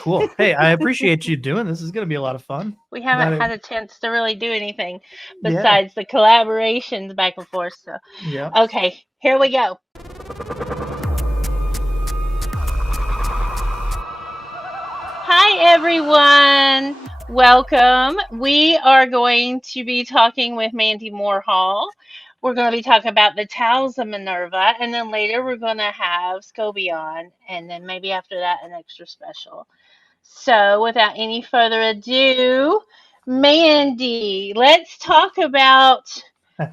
Cool. Hey, I appreciate you doing this. This is going to be a lot of fun. We haven't Glad had a chance to really do anything yeah. besides the collaborations back and forth. So, Yeah. okay, here we go. Hi, everyone. Welcome. We are going to be talking with Mandy Moorhall. We're going to be talking about the Tales of Minerva, and then later we're going to have Scobie on, and then maybe after that, an extra special. So, without any further ado, Mandy, let's talk about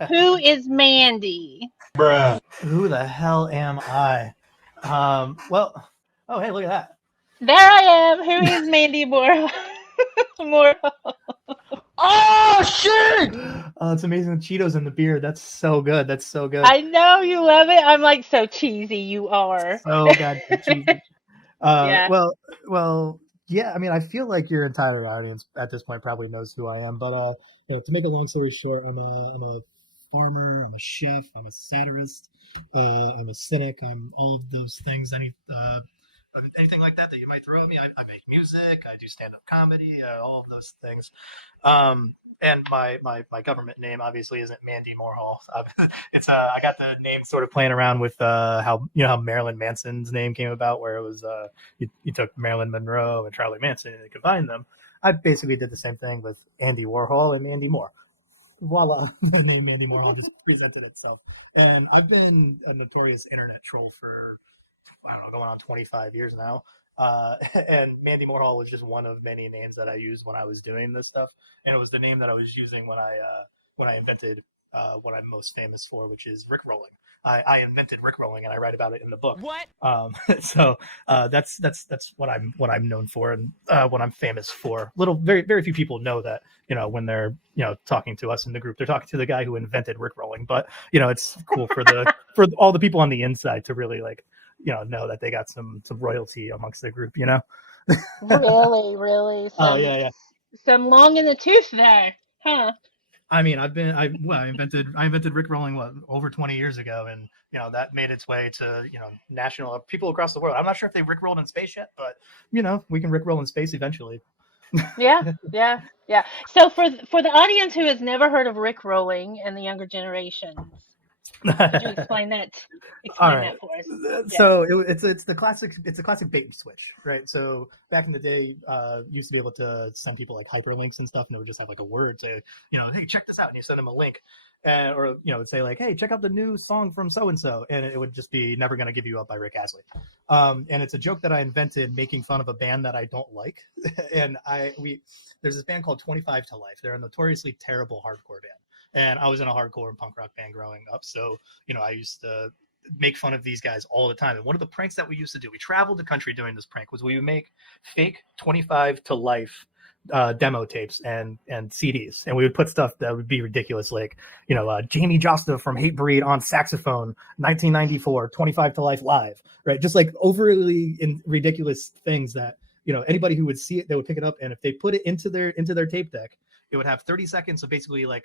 who is Mandy. Bruh. Who the hell am I? Well, oh, hey, look at that. There I am. Who is Mandy Moorhall? Moorhall. Oh shit! It's amazing. The Cheetos and the beer. That's so good. That's so good. I know you love it. I'm like, so cheesy you are. So goddamn cheesy. Yeah. Well, yeah. I mean, I feel like your entire audience at this point probably knows who I am. But to make a long story short, I'm a farmer. I'm a chef. I'm a satirist. I'm a cynic. I'm all of those things. Anything like that you might throw at me. I make music. I do stand-up comedy. All of those things. And my government name obviously isn't Mandy Moorhall. It's I got the name sort of playing around with how Marilyn Manson's name came about, where it was you took Marilyn Monroe and Charlie Manson and combined them. I basically did the same thing with Andy Warhol and Mandy Moore. Voila, the name Mandy Moorhall just presented itself. And I've been a notorious internet troll for, I don't know, going on 25 years now. And Mandy Moorhall was just one of many names that I used when I was doing this stuff, and it was the name that I was using when I invented what I'm most famous for, which is Rick rolling. I invented Rick rolling, and I write about it in the book. What? So that's what I'm known for, and what I'm famous for. Very few people know that, when they're talking to us in the group, they're talking to the guy who invented Rick rolling. But it's cool for all the people on the inside to really know that they got some royalty amongst the group. Really. Oh yeah. Some long in the tooth there, huh? I mean, I invented Rick rolling over 20 years ago, and that made its way to national people across the world. I'm not sure if they Rick rolled in space yet, but we can Rick roll in space eventually. Yeah. So for the audience who has never heard of Rick rolling and the younger generations, could you explain that? All Explain right. that for us. So it's the classic bait and switch, right? So back in the day, you used to be able to send people like hyperlinks and stuff, and it would just have like a word to, hey, check this out, and you send them a link, or it'd say like, hey, check out the new song from so and so, and it would just be Never Gonna Give You Up by Rick Astley. And it's a joke that I invented making fun of a band that I don't like, and there's this band called 25 to Life. They're a notoriously terrible hardcore band. And I was in a hardcore and punk rock band growing up. So, I used to make fun of these guys all the time. And one of the pranks that we used to do, we traveled the country doing this prank, was we would make fake 25 to Life demo tapes and CDs. And we would put stuff that would be ridiculous, like, Jamie Josta from Hatebreed on saxophone, 1994, 25 to Life live, right? Just like overly ridiculous things that, anybody who would see it, they would pick it up. And if they put it into their tape deck, it would have 30 seconds of basically like,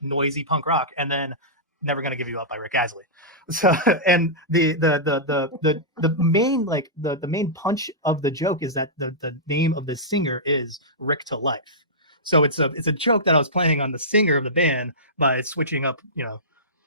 noisy punk rock, and then Never Gonna Give You Up by Rick Astley. So, and the main the main punch of the joke is that the name of the singer is Rick to Life. So it's a joke that I was playing on the singer of the band by switching up,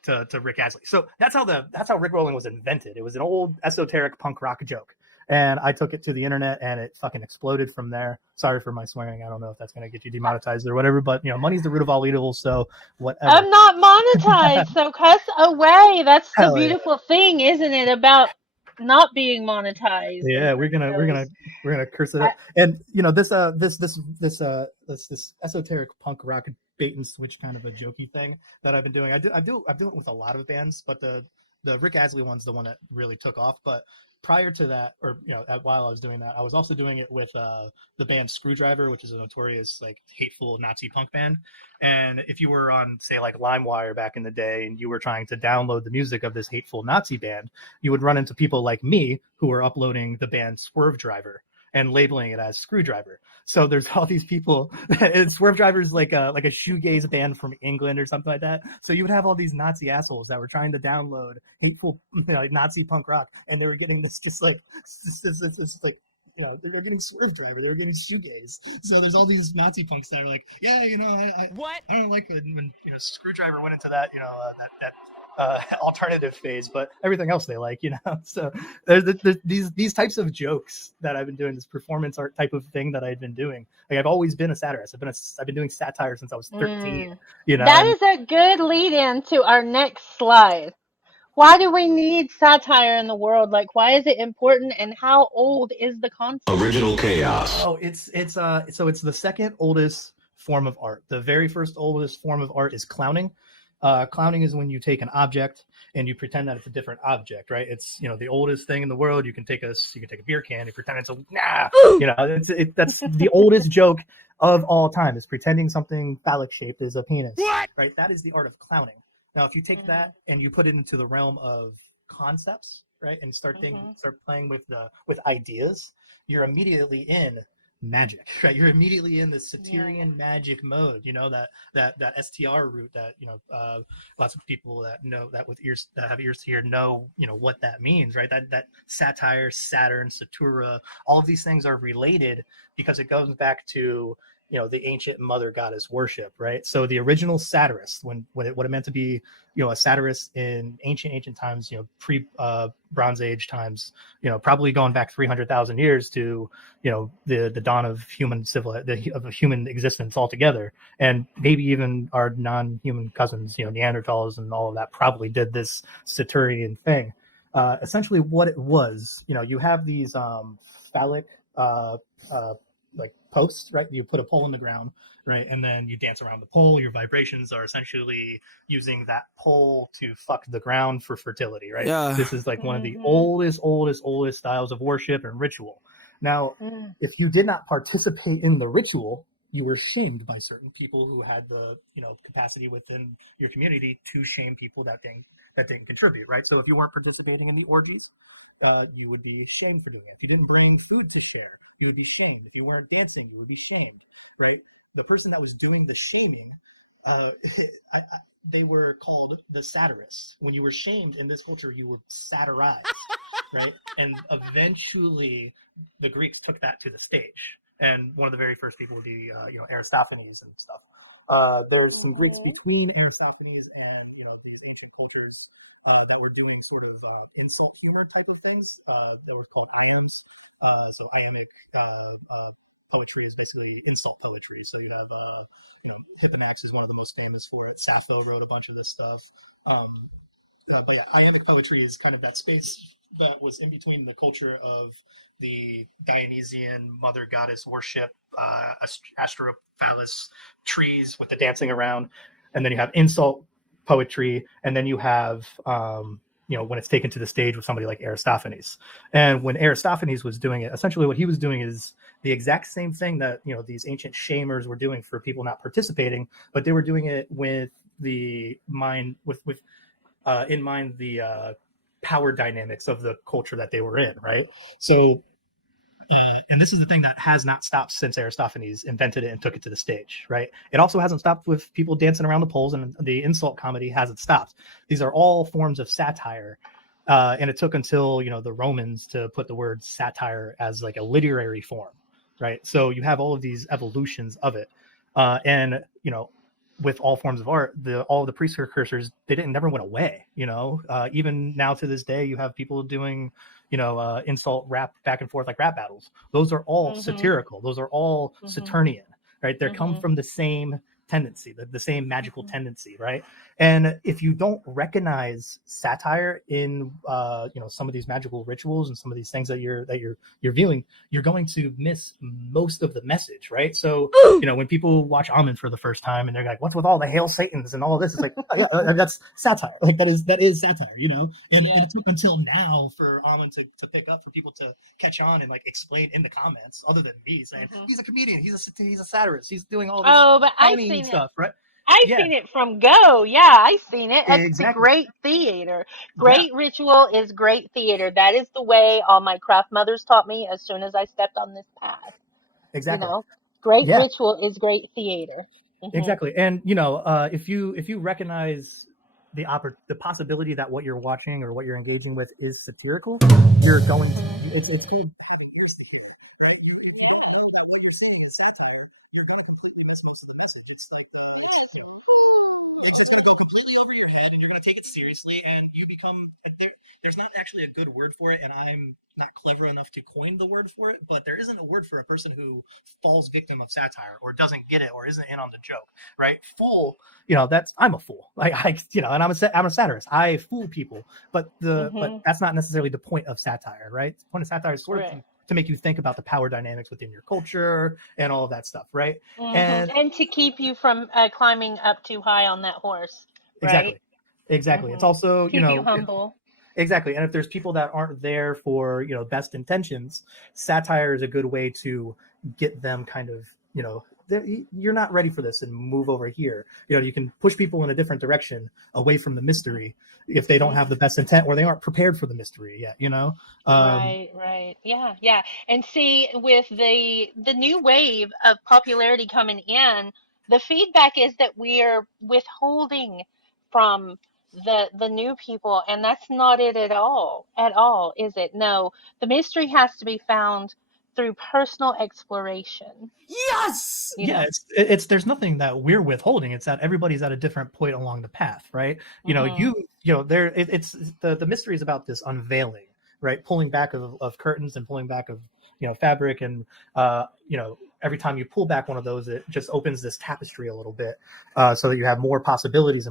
to Rick Astley. So that's how Rick rolling was invented. It was an old esoteric punk rock joke. And I took it to the internet, and it fucking exploded from there. Sorry for my swearing. I don't know if that's going to get you demonetized or whatever, but money's the root of all evil. So whatever. I'm not monetized, so cuss away. That's the Hell yeah. beautiful thing, isn't it, about not being monetized? Yeah, we're gonna curse it up. And this esoteric punk rock bait and switch kind of a jokey thing that I've been doing. I do it with a lot of bands, but the Rick Astley one's the one that really took off. But prior to that, or while I was doing that, I was also doing it with the band Screwdriver, which is a notorious like hateful Nazi punk band. And if you were on, say, like LimeWire back in the day, and you were trying to download the music of this hateful Nazi band, you would run into people like me who were uploading the band Swerve Driver and labeling it as Screwdriver. So there's all these people, and Swerve Driver's like a shoegaze band from England or something like that. So you would have all these Nazi assholes that were trying to download hateful Nazi punk rock, and they were getting this just like this like they're getting Swerve Driver, they're getting shoegaze. So there's all these Nazi punks that are like, yeah, I don't like when Screwdriver went into that alternative phase, but everything else they like. So there's these types of jokes that I've been doing, this performance art type of thing that I've been doing. Like, I've always been a satirist. I've been doing satire since I was 13. That is a good lead in to our next slide. Why do we need satire in the world? Like, why is it important, and how old is the concept? Original chaos. Oh, it's the second oldest form of art. The very first oldest form of art is clowning. Clowning is when you take an object and you pretend that it's a different object, right? It's the oldest thing in the world. You can take a beer can and pretend it's that's the oldest joke of all time, is pretending something phallic shaped is a penis. What? Right? That is the art of clowning. Now, if you take that and you put it into the realm of concepts, right, and start playing with ideas, you're immediately in magic, right? You're immediately in the Satyrian magic mode. That STR root that lots of people that know that have ears to hear know what that means, right? That satire, Saturn, Satura, all of these things are related because it goes back to the ancient mother goddess worship, right? So the original satirist, what it meant to be, a satirist in ancient times, pre Bronze Age times, probably going back 300,000 years to, the dawn of human of human existence altogether, and maybe even our non-human cousins, Neanderthals and all of that probably did this Satyrian thing. Essentially, what it was, you have these phallic like posts, right? You put a pole in the ground, right? And then you dance around the pole. Your vibrations are essentially using that pole to fuck the ground for fertility, right? Yeah. This is like one of the oldest styles of worship and ritual. Now, if you did not participate in the ritual, you were shamed by certain people who had the capacity within your community to shame people that didn't contribute, right? So if you weren't participating in the orgies, you would be shamed for doing it. If you didn't bring food to share, you would be shamed. If you weren't dancing, you would be shamed, right? The person that was doing the shaming, they were called the satirists. When you were shamed in this culture, you were satirized, right? And eventually, the Greeks took that to the stage. And one of the very first people would be, Aristophanes and stuff. There's some Greeks between Aristophanes and, these ancient cultures that were doing sort of insult humor type of things that were called iambs. So iambic poetry is basically insult poetry. So you have, Hipponax is one of the most famous for it. Sappho wrote a bunch of this stuff. But yeah, iambic poetry is kind of that space that was in between the culture of the Dionysian mother goddess worship, Astrophallus trees with the dancing around, and then you have insult poetry, and then you have when it's taken to the stage with somebody like Aristophanes. And when Aristophanes was doing it, essentially what he was doing is the exact same thing that these ancient shamers were doing for people not participating, but they were doing it with the mind in mind the power dynamics of the culture that they were in, right? So and this is the thing that has not stopped since Aristophanes invented it and took it to the stage, right? It also hasn't stopped with people dancing around the poles, and the insult comedy hasn't stopped. These are all forms of satire. And it took until, the Romans to put the word satire as like a literary form, right? So you have all of these evolutions of it. And, with all forms of art, all the precursors, they never went away, even now to this day, you have people doing, insult rap back and forth, like rap battles. Those are all satirical. Those are all Saturnian, right? They come from the same tendency, the same magical tendency, right? And if you don't recognize satire in some of these magical rituals and some of these things that you're viewing, you're going to miss most of the message, right? So when people watch Amen for the first time and they're like, what's with all the Hail Satans and all of this? It's like, that's satire. Like that is satire, and it took until now for Amen to pick up, for people to catch on and like explain in the comments, other than me saying he's a comedian, he's a satirist, he's doing all this but I've seen stuff, right? I've seen it from go. Yeah, I've seen it. It's great theater. Great ritual is great theater. That is the way all my craft mothers taught me as soon as I stepped on this path. Exactly. Great ritual is great theater. Exactly. And if you recognize the possibility that what you're watching or what you're engaging with is satirical, you're going to it's and you become there's not actually a good word for it, and I'm not clever enough to coin the word for it, but there isn't a word for a person who falls victim of satire or doesn't get it or isn't in on the joke, right? Fool, I'm a fool. Like and I'm a satirist. I fool people, but that's not necessarily the point of satire, right? The point of satire is sort of to make you think about the power dynamics within your culture and all of that stuff, right? And to keep you from climbing up too high on that horse, right? Exactly. It's also keep you humble. Exactly. And if there's people that aren't there for best intentions, satire is a good way to get them kind of you're not ready for this and move over here. You can push people in a different direction away from the mystery if they don't have the best intent or they aren't prepared for the mystery yet, Right. Yeah. And see, with the new wave of popularity coming in, the feedback is that we are withholding from the new people, and that's not it at all, is it? No, the mystery has to be found through personal exploration. Yes. It's there's nothing that we're withholding. It's that everybody's at a different point along the path, right? It's the mystery is about this unveiling, right? Pulling back of curtains and pulling back of fabric, and every time you pull back one of those, it just opens this tapestry a little bit, so that you have more possibilities,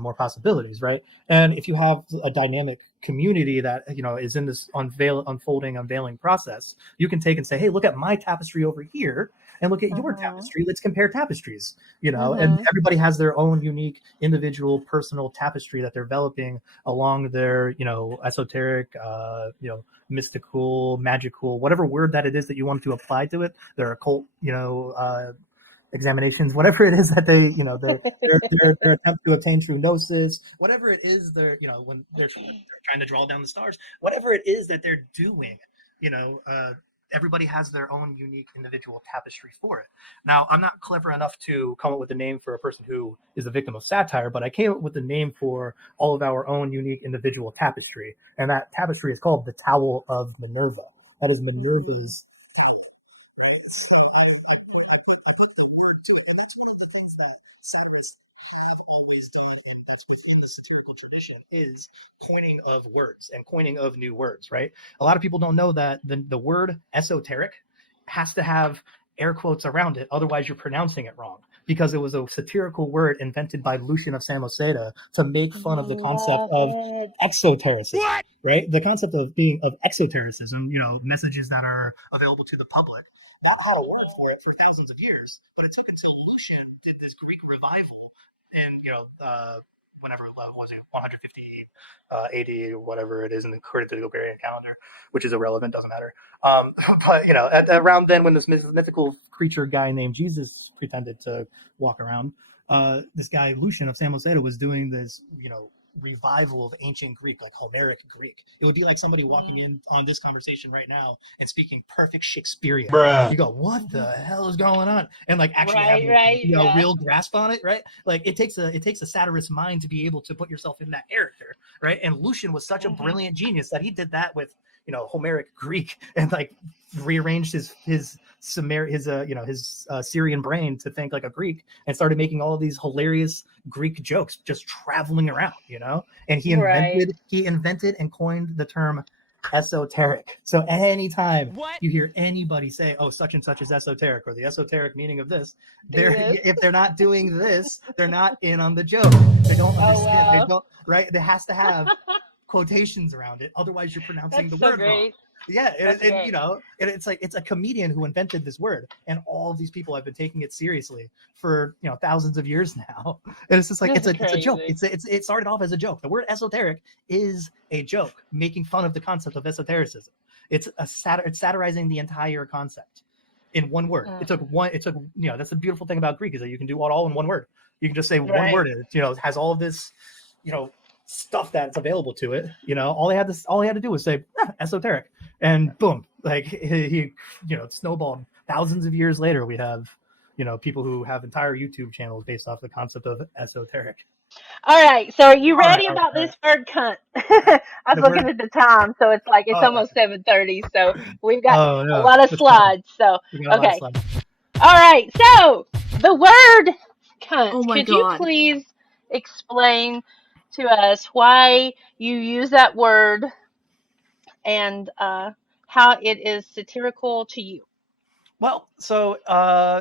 right? And if you have a dynamic community that is in this unveiling process, you can take and say, hey, look at my tapestry over here and look at your tapestry. Let's compare tapestries, and everybody has their own unique individual personal tapestry that they're developing along their esoteric, mystical, magical, whatever word that it is that you want to apply to it, their occult examinations, whatever it is that they their attempt to obtain true gnosis, whatever it is they're when they're trying to draw down the stars, whatever it is that they're doing, everybody has their own unique individual tapestry for it. Now, I'm not clever enough to come up with a name for a person who is a victim of satire, but I came up with a name for all of our own unique individual tapestry, and that tapestry is called the Towel of Minerva. That is Minerva's towel. Right? So I put the word to it, and that's one of the things that satirists have always done, and that's within the satirical tradition, is coining of words and coining of new words, right? A lot of people don't know that the word esoteric has to have air quotes around it, otherwise you're pronouncing it wrong, because it was a satirical word invented by Lucian of Samosata to make fun of the concept of exotericism. What? Right? The concept of exotericism, messages that are available to the public, not had a word for it for thousands of years, but it took until Lucian did this Greek revival, and whenever it was, 150 AD or whatever it is, according to the Gregorian calendar, which is irrelevant, doesn't matter. But around then, when this mythical creature guy named Jesus pretended to walk around, this guy Lucian of Samosata was doing this, revival of ancient Greek, like Homeric Greek. It would be like somebody walking in on this conversation right now and speaking perfect Shakespearean. Bruh. You go, what the hell is going on? And like actually having real grasp on it, right? Like it takes a satirist's mind to be able to put yourself in that character, right? And Lucian was such a brilliant genius that he did that with Homeric Greek, and like rearranged his Syrian brain to think like a Greek, and started making all of these hilarious Greek jokes just traveling around, and he invented and coined the term esoteric. So anytime you hear anybody say, oh, such and such is esoteric, or the esoteric meaning of this, if they're not doing this, they're not in on the joke. They don't understand. They don't, right? They has to have quotations around it, otherwise you're pronouncing the word wrong. Yeah, it's like it's a comedian who invented this word, and all of these people have been taking it seriously for thousands of years now. And it's just like it's a joke. It started off as a joke. The word esoteric is a joke, making fun of the concept of esotericism. It's satirizing the entire concept in one word. It took that's the beautiful thing about Greek, is that you can do it all in one word. You can just say one word, and it has all of this stuff that's available to it. All he had to do was say esoteric, and boom, like he snowballed. Thousands of years later, we have people who have entire YouTube channels based off the concept of esoteric. All right, so are you ready about this word cunt? I was looking at the time, so it's almost 7:30, so we've got a lot of slides. So okay, all right, so the word cunt. Could you please explain to us why you use that word and how it is satirical to you. Well, so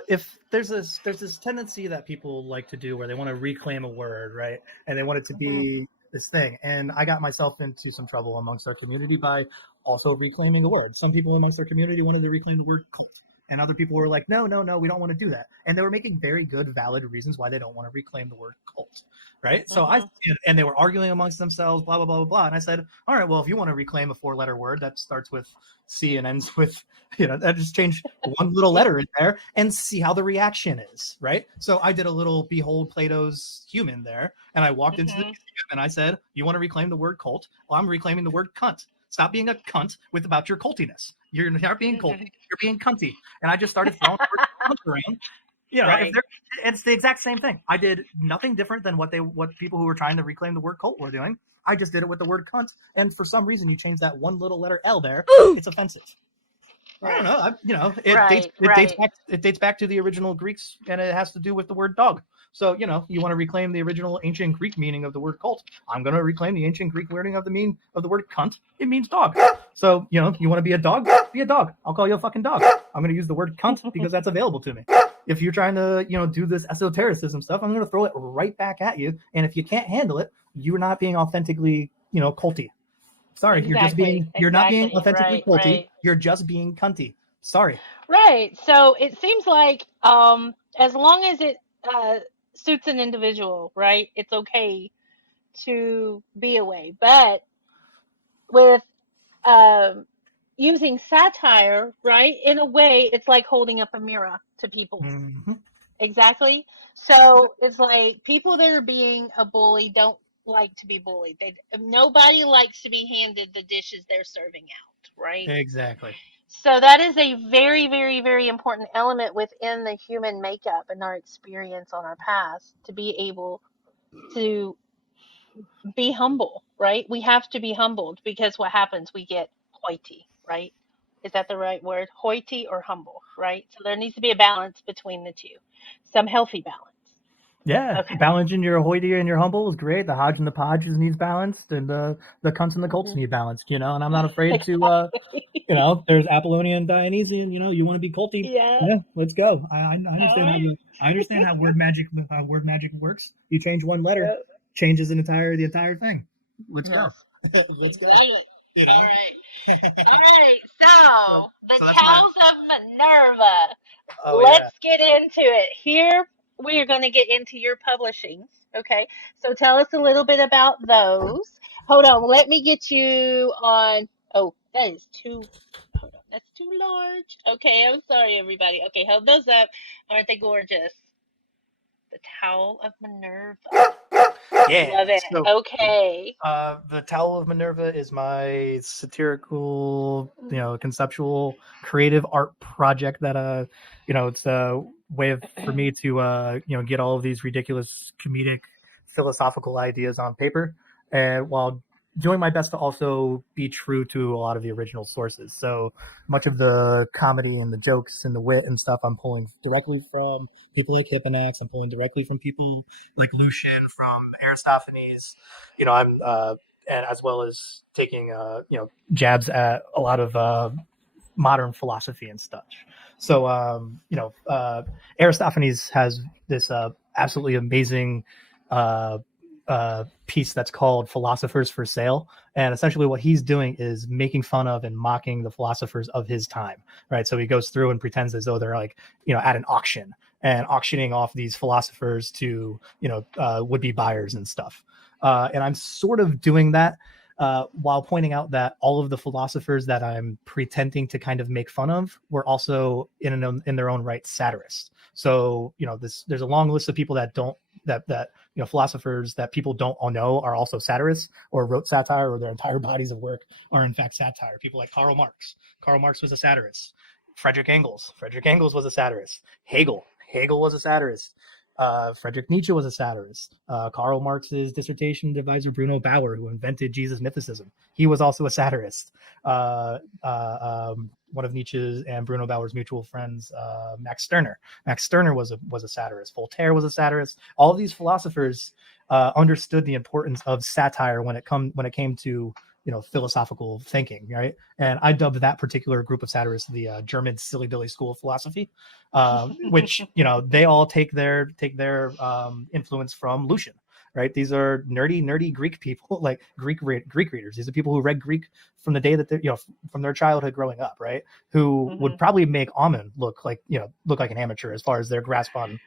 if there's this tendency that people like to do where they want to reclaim a word, right? And they want it to Mhm. be this thing. And I got myself into some trouble amongst our community by also reclaiming a word. Some people amongst our community wanted to reclaim the word cult. And other people were like, no, no, no, we don't want to do that. And they were making very good, valid reasons why they don't want to reclaim the word cult, right? So Mhm. and they were arguing amongst themselves, blah, blah, blah, blah, blah. And I said, all right, well, if you want to reclaim a 4-letter word that starts with C and ends with, that just change one little letter in there and see how the reaction is, right? So I did a little behold Plato's human there, and I walked into the Mhm. museum and I said, you want to reclaim the word cult? Well, I'm reclaiming the word cunt. Stop being a cunt with about your cultiness. You're not being culty, you're being cunty. And I just started throwing the word cunt around. Right. It's the exact same thing. I did nothing different than what people who were trying to reclaim the word cult were doing. I just did it with the word cunt, and for some reason you changed that one little letter L there. It's offensive. I don't Right. know. Right. Right. It dates back to the original Greeks, and it has to do with the word dog. So you want to reclaim the original ancient Greek meaning of the word cult. I'm going to reclaim the ancient Greek wording of the word cunt. It means dog. So you want to be a dog? Be a dog. I'll call you a fucking dog. I'm going to use the word cunt because that's available to me. If you're trying to do this esotericism stuff, I'm going to throw it right back at you. And if you can't handle it, you're not being authentically culty. Sorry, Exactly. you're not being Exactly. authentically Right. culty. Right. You're just being cunty. Sorry. Right. So it seems like as long as it uh, suits an individual, right, it's okay to be away. But with um, using satire, right, in a way, it's like holding up a mirror to people. Mm-hmm. Exactly. So it's like people that are being a bully don't like to be bullied. Nobody likes to be handed the dishes they're serving out, right? Exactly. So that is a very, very, very important element within the human makeup and our experience on our past to be able to be humble, right? We have to be humbled because what happens? We get hoity, right? Is that the right word? Hoity or humble, right? So there needs to be a balance between the two, some healthy balance. Yeah, Okay. balancing your hoity and your humble is great. The Hodge and the Podges needs balanced, and the cunts and the colts Mhm. need balanced. And I'm not afraid to. Exactly. There's Apollonia and Dionysian. You want to be culty? Yeah. Yeah, let's go. I All understand right. I understand how word magic works. You change one letter, Yep. changes the entire thing. Let's go. Yes. Let's go. Exactly. You All know. right. All right. So the So that's my. Tales of Minerva. Oh yeah. Let's get into it. Here we are going to get into your publishings. Okay. So tell us a little bit about those. Hold on. Let me get you on. Oh, that is too. Hold on. That's too large. Okay. I'm sorry, everybody. Okay. Hold those up. Aren't they gorgeous? The Towel of Minerva. Yeah. Love it. So Okay. the Towel of Minerva is my satirical, conceptual, creative art project that, it's a way for me to, get all of these ridiculous comedic, philosophical ideas on paper, and while doing my best to also be true to a lot of the original sources. So much of the comedy and the jokes and the wit and stuff I'm pulling directly from people like Hipponax. I'm pulling directly from people like Lucian, from Aristophanes. I'm and as well as taking jabs at a lot of modern philosophy and such. So Aristophanes has this absolutely amazing piece that's called Philosophers for Sale, and essentially what he's doing is making fun of and mocking the philosophers of his time, right? So he goes through and pretends as though they're like at an auction and auctioning off these philosophers to would be buyers and stuff. And I'm sort of doing that while pointing out that all of the philosophers that I'm pretending to kind of make fun of were also in their own right satirists. So there's a long list of people that don't that philosophers that people don't all know are also satirists or wrote satire, or their entire bodies of work are in fact satire. People like Karl Marx. Karl Marx was a satirist. Frederick Engels was a satirist. Hegel was a satirist. Friedrich Nietzsche was a satirist. Karl Marx's dissertation advisor Bruno Bauer, who invented Jesus mythicism, he was also a satirist. One of Nietzsche's and Bruno Bauer's mutual friends, Max Stirner. Max Stirner was a satirist. Voltaire was a satirist. All of these philosophers understood the importance of satire when it came to philosophical thinking, right? And I dubbed that particular group of satirists the German silly Billy school of philosophy, which they all take their influence from Lucian, right? These are nerdy Greek people, like Greek readers. These are people who read Greek from the day that they're from their childhood growing up, right? Who would probably make Amun look like an amateur as far as their grasp on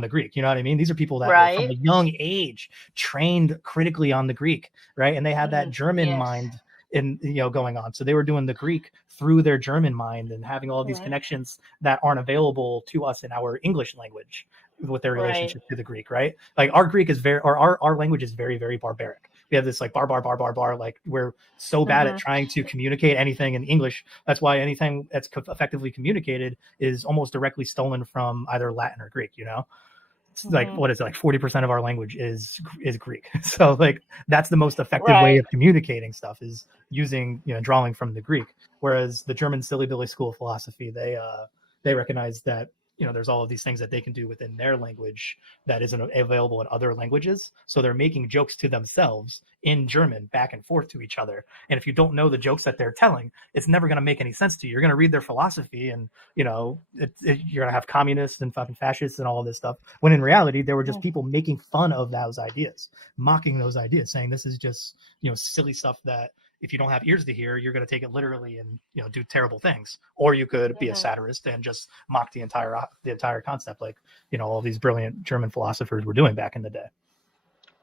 the Greek. You know what I mean? These are people that were from a young age trained critically on the Greek, right? And they had that German mind going on. So they were doing the Greek through their German mind and having all of these connections that aren't available to us in our English language with their relationship to the Greek, right? Like our Greek is our language is very, very barbaric. We have this like bar, like we're so bad at trying to communicate anything in English. That's why anything that's effectively communicated is almost directly stolen from either Latin or Greek, It's like, what is it? Like 40% of our language is Greek. So like, that's the most effective way of communicating stuff is using, drawing from the Greek. Whereas the German silly Billy school of philosophy, they recognize that, there's all of these things that they can do within their language that isn't available in other languages. So they're making jokes to themselves in German back and forth to each other. And if you don't know the jokes that they're telling, it's never going to make any sense to you. You're going to read their philosophy and, you're going to have communists and fucking fascists and all of this stuff. When in reality, there were just people making fun of those ideas, mocking those ideas, saying this is just, silly stuff that, if you don't have ears to hear, you're going to take it literally and do terrible things. Or you could be a satirist and just mock the entire concept, like all these brilliant German philosophers were doing back in the day.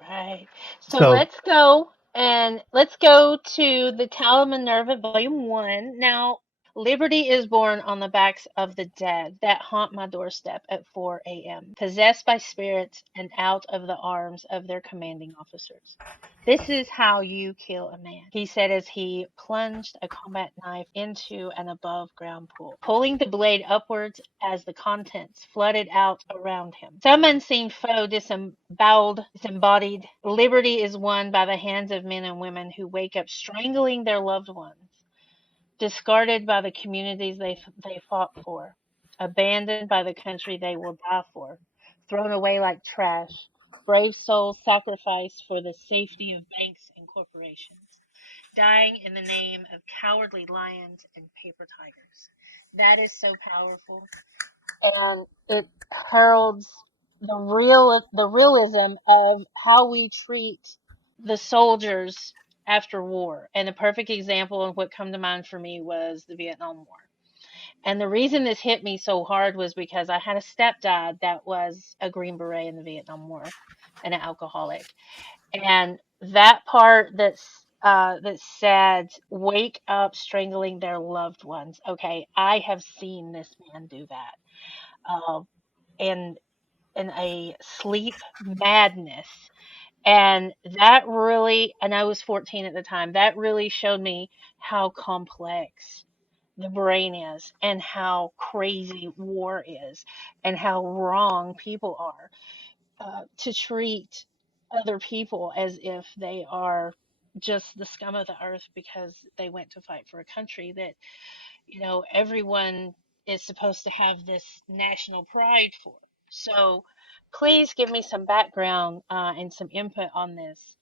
Right. So let's go to the Tau of Minerva, Volume 1. Now, Liberty is born on the backs of the dead that haunt my doorstep at 4 a.m., possessed by spirits and out of the arms of their commanding officers. This is how you kill a man, he said as he plunged a combat knife into an above-ground pool, pulling the blade upwards as the contents flooded out around him. Some unseen foe disembodied. Liberty is won by the hands of men and women who wake up strangling their loved ones, discarded by the communities they fought for, abandoned by the country they will die for, thrown away like trash, brave souls sacrificed for the safety of banks and corporations, dying in the name of cowardly lions and paper tigers. That is so powerful, and it heralds the realism of how we treat the soldiers after war. And a perfect example of what come to mind for me was the Vietnam War. And the reason this hit me so hard was because I had a stepdad that was a Green Beret in the Vietnam War and an alcoholic. And that part that said, wake up strangling their loved ones. Okay, I have seen this man do that. In a sleep madness. And that really, and I was 14 at the time, that really showed me how complex the brain is and how crazy war is and how wrong people are to treat other people as if they are just the scum of the earth because they went to fight for a country that, everyone is supposed to have this national pride for. So please give me some background and some input on this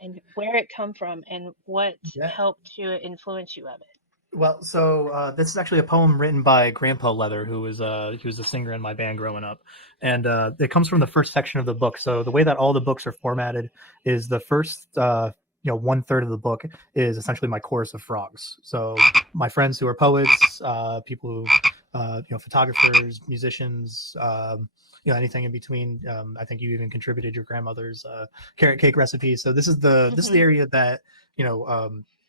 and where it come from and what helped you influence you of it. Well, so this is actually a poem written by Grandpa Leather, who was a singer in my band growing up, and it comes from the first section of the book. So the way that all the books are formatted is the first 1/3 of the book is essentially my chorus of frogs. So my friends who are poets, people who photographers, musicians, anything in between. I think you even contributed your grandmother's carrot cake recipe. So this is the area that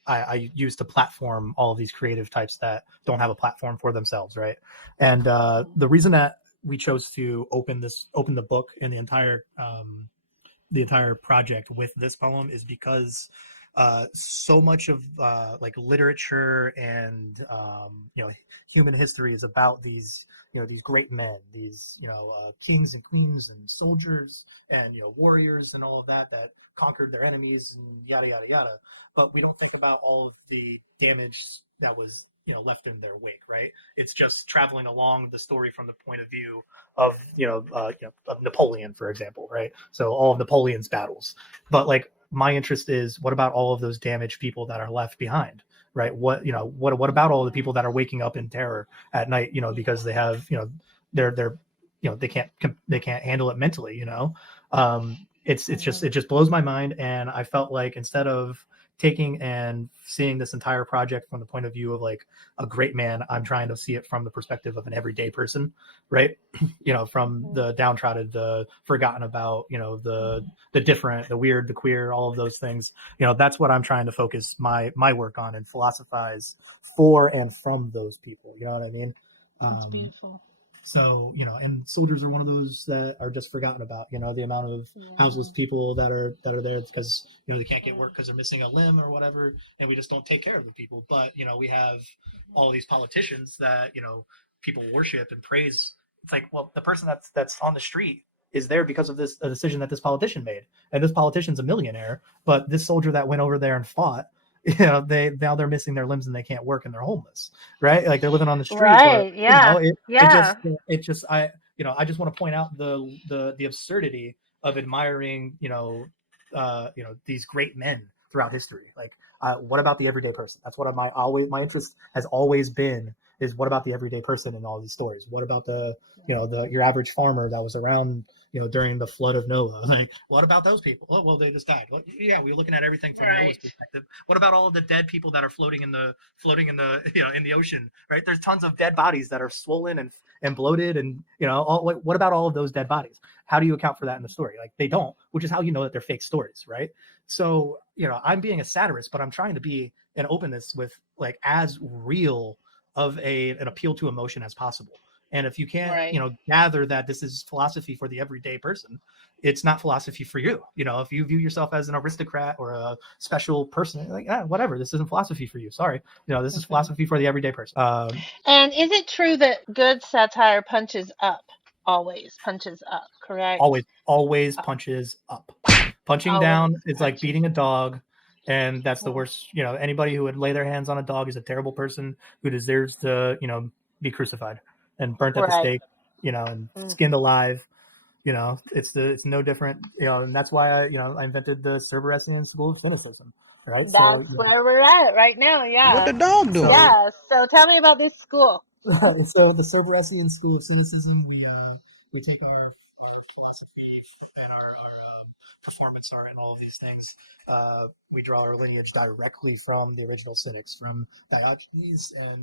I use to platform all of these creative types that don't have a platform for themselves, right? And the reason that we chose to open the book and the entire project with this poem is because so much of like literature and human history is about these these great men, these kings and queens and soldiers and warriors and all of that conquered their enemies and yada yada yada. But we don't think about all of the damage that was left in their wake, right? It's just traveling along the story from the point of view of of Napoleon, for example, right? So all of Napoleon's battles. But like my interest is, what about all of those damaged people that are left behind, right? What about all the people that are waking up in terror at night, because they have they're they can't handle it mentally, it just blows my mind. And I felt like instead of taking and seeing this entire project from the point of view of like a great man, I'm trying to see it from the perspective of an everyday person, right? From the downtrodden, the forgotten about, the different, the weird, the queer, all of those things. That's what I'm trying to focus my work on and philosophize for and from those people. You know what I mean? That's beautiful. So, and soldiers are one of those that are just forgotten about, the amount of houseless people that are there because, they can't get work because they're missing a limb or whatever. And we just don't take care of the people. But, we have all these politicians that, people worship and praise. It's like, well, the person that's on the street is there because of a decision that this politician made. And this politician's a millionaire, but this soldier that went over there and fought, now they're missing their limbs and they can't work and they're homeless, right? Like they're living on the street. Right. Or, yeah. It just I just want to point out the absurdity of admiring these great men throughout history. Like what about the everyday person? That's what my interest has always been, is what about the everyday person in all these stories? What about your average farmer that was around during the flood of Noah? Like, what about those people? Oh, well, they just died. Well, yeah, we're looking at everything from Noah's perspective. What about all of the dead people that are floating in the in the ocean? Right? There's tons of dead bodies that are swollen and bloated, and what about all of those dead bodies? How do you account for that in the story? Like, they don't, which is how you know that they're fake stories, right? So I'm being a satirist, but I'm trying to be an openness with like as real of an appeal to emotion as possible. And if you can't, gather that this is philosophy for the everyday person, it's not philosophy for you. If you view yourself as an aristocrat or a special person, like, whatever, this isn't philosophy for you. Sorry. This is philosophy for the everyday person. And is it true that good satire punches up? Always punches up, correct? Always punches up. Punching down is like beating a dog. And that's the worst. Anybody who would lay their hands on a dog is a terrible person who deserves to, be crucified and burnt at the stake, and skinned alive. It's no different. And that's why I invented the Cerberasian school of cynicism. Right. That's where we're at right now. Yeah. What the dog doing? Yeah. So tell me about this school. So the Cerberasian school of cynicism, we take our philosophy and our performance art and all of these things. We draw our lineage directly from the original cynics, from Diogenes, and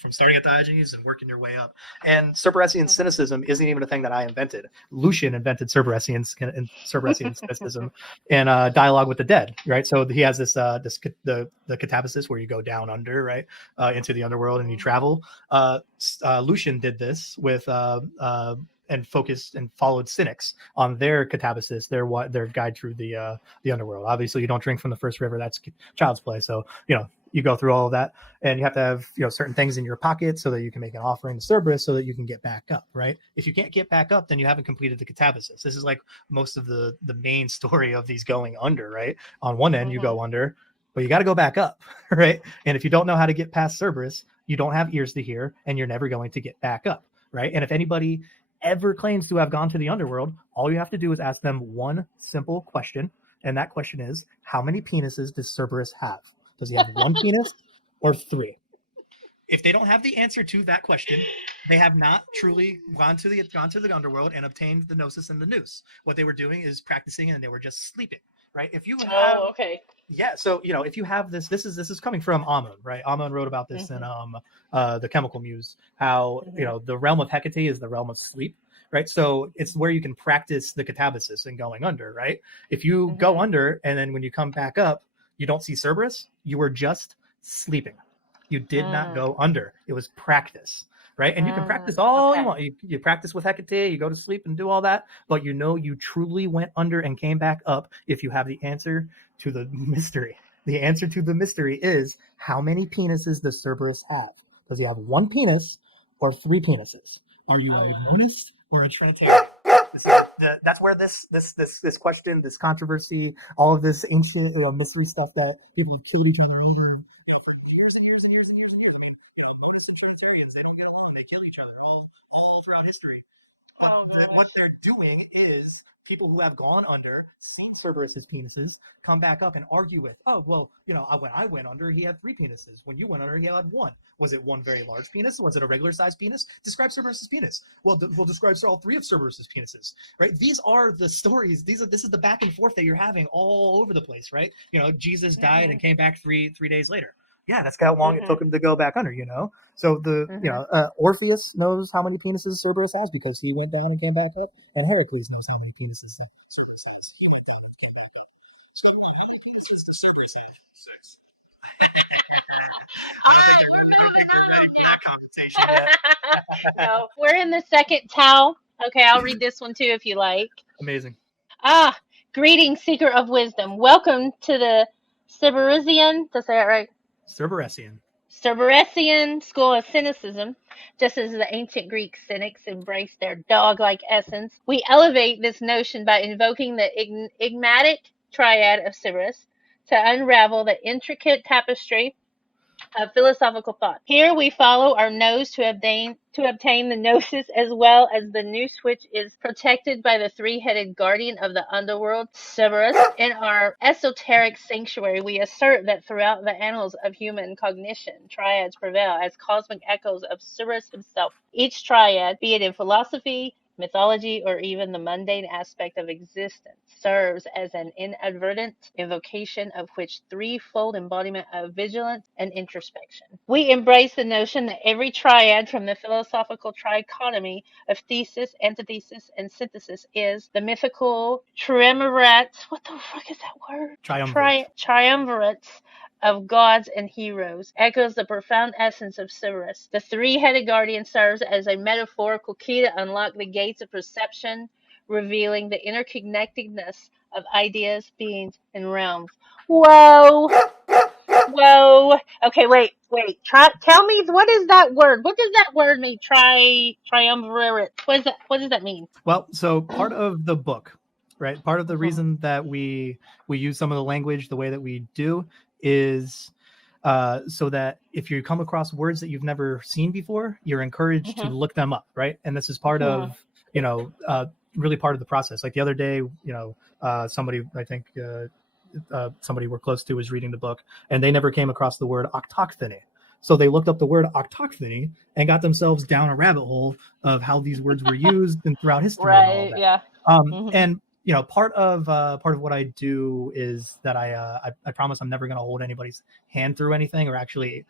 from starting at Diogenes and working your way up. And Cerberasian cynicism isn't even a thing that I invented. Lucian invented Cerberasian cynicism in Dialogue with the Dead, right? So he has the catabasis where you go down under, right, into the underworld and you travel. Lucian did this with and focused and followed cynics on their catabasis, their guide through the underworld. Obviously, you don't drink from the first river; that's child's play. So you go through all of that, and you have to have certain things in your pocket so that you can make an offering to Cerberus so that you can get back up. Right? If you can't get back up, then you haven't completed the catabasis. This is like most of the main story of these going under. Right? On one end, you go under, but you got to go back up. Right? And if you don't know how to get past Cerberus, you don't have ears to hear, and you're never going to get back up. Right? And if anybody ever claims to have gone to the underworld, all you have to do is ask them one simple question, and that question is, how many penises does Cerberus have? Does he have one penis or three? If they don't have the answer to that question, they have not truly gone to the underworld and obtained the gnosis and the nous. What they were doing is practicing, and they were just sleeping. Right? If you have, yeah. So if you have this is coming from Amun, right? Amun wrote about this in the Chemical Muse. How the realm of Hecate is the realm of sleep, right? So it's where you can practice the catabasis and going under, right? If you go under and then when you come back up, you don't see Cerberus, you were just sleeping. You did not go under. It was practice. Right. And you can practice all you want. You practice with Hecate, you go to sleep and do all that. But you truly went under and came back up if you have the answer to the mystery. The answer to the mystery is, how many penises does Cerberus have? Does he have one penis or three penises? Are you a monist or a Trinitarian? That's where this question, this controversy, all of this ancient mystery stuff that people have killed each other over, for years and years and years and years and years. I mean, monists and Trinitarians, they don't get along; they kill each other all throughout history. But what they're doing is, people who have gone under, seen Cerberus's penises, come back up and argue with, oh, well, when I went under, he had three penises. When you went under, he had one. Was it one very large penis? Was it a regular sized penis? Describe Cerberus's penis. Well, we'll describe all three of Cerberus's penises, right? These are the stories. This is the back and forth that you're having all over the place, right? Jesus died and came back three days later. Yeah, that's how long it took him to go back under, So Orpheus knows how many penises Cerberus has because he went down and came back up, and Heracles knows how many penises Cerberus has. No, we're in the second Tao. Okay, I'll read this one too if you like. Amazing. Greetings, seeker of wisdom. Welcome to the Cerberisian, to say it right? Cerberisian school of cynicism. Just as the ancient Greek cynics embraced their dog-like essence, we elevate this notion by invoking the enigmatic triad of Cerberus to unravel the intricate tapestry of philosophical thought. Here we follow our nose to obtain the gnosis, as well as the noose, which is protected by the three-headed guardian of the underworld, Cerberus. In our esoteric sanctuary, we assert that throughout the annals of human cognition, triads prevail as cosmic echoes of Cerberus himself. Each triad, be it in philosophy, mythology, or even the mundane aspect of existence, serves as an inadvertent invocation of which threefold embodiment of vigilance and introspection. We embrace the notion that every triad from the philosophical trichotomy of thesis, antithesis, and synthesis is the mythical triumvirate. What the fuck is that word? Triumvirates of gods and heroes, echoes the profound essence of Cerberus. The three-headed guardian serves as a metaphorical key to unlock the gates of perception, revealing the interconnectedness of ideas, beings, and realms. Whoa! Okay, wait. Tell me, what is that word? What does that word mean? Triumvirate. What does that mean? Well, so part of the book, right? Part of the reason that we use some of the language the way that we do is so that if you come across words that you've never seen before, you're encouraged to look them up, right? And this is part of, really part of the process. Like the other day, somebody, I think somebody we're close to was reading the book, and they never came across the word autochthony. So they looked up the word autochthony and got themselves down a rabbit hole of how these words were used and throughout history. Right. And all that. And part of what I do is that I promise I'm never going to hold anybody's hand through anything or actually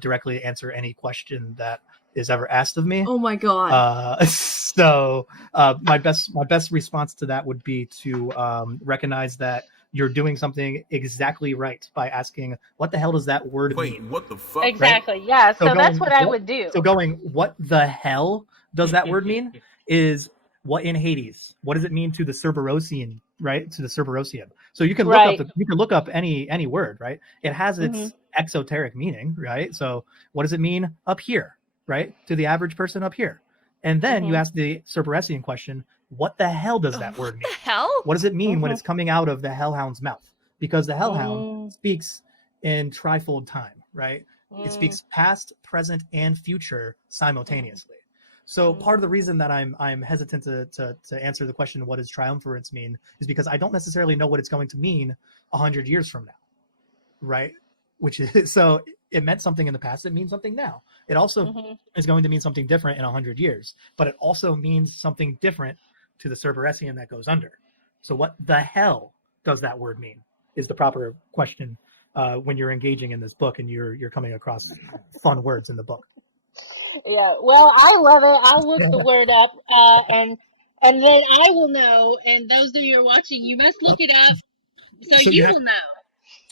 directly answer any question that is ever asked of me. Oh my god! So my best response to that would be to recognize that you're doing something exactly right by asking, what the hell does that word mean? What the fuck? Exactly. Right? Yeah. So that's what I would do. So going, what the hell does that word mean? Is what in Hades? What does it mean to the Cerberosian, right? To the Cerberosian. So you can look up any word, right? It has its exoteric meaning, right? So what does it mean up here, right? To the average person up here. And then you ask the Cerberosian question, what the hell does that word mean? What the hell? What does it mean when it's coming out of the hellhound's mouth? Because the hellhound speaks in trifold time, right? It speaks past, present, and future simultaneously. So part of the reason that I'm hesitant to answer the question, what does triumvirate mean, is because I don't necessarily know what it's going to mean 100 years from now, right? Which is, so it meant something in the past, it means something now. It also is going to mean something different in 100 years, but it also means something different to the Cerberosian that goes under. So what the hell does that word mean is the proper question when you're engaging in this book and you're coming across fun words in the book. Yeah, well, I love it. I'll look the word up, and then I will know. And those of you who are watching, you must look it up, so you will know.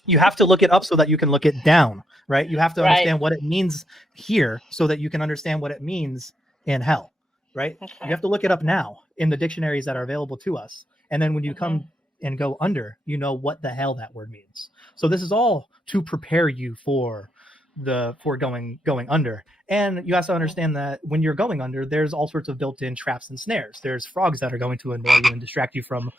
You have to look it up so that you can look it down, right? You have to understand what it means here so that you can understand what it means in hell, right? Okay. You have to look it up now in the dictionaries that are available to us. And then when you come and go under, you know what the hell that word means. So this is all to prepare you for going under. And you have to understand that when you're going under, there's all sorts of built-in traps and snares. There's frogs that are going to annoy you and distract you from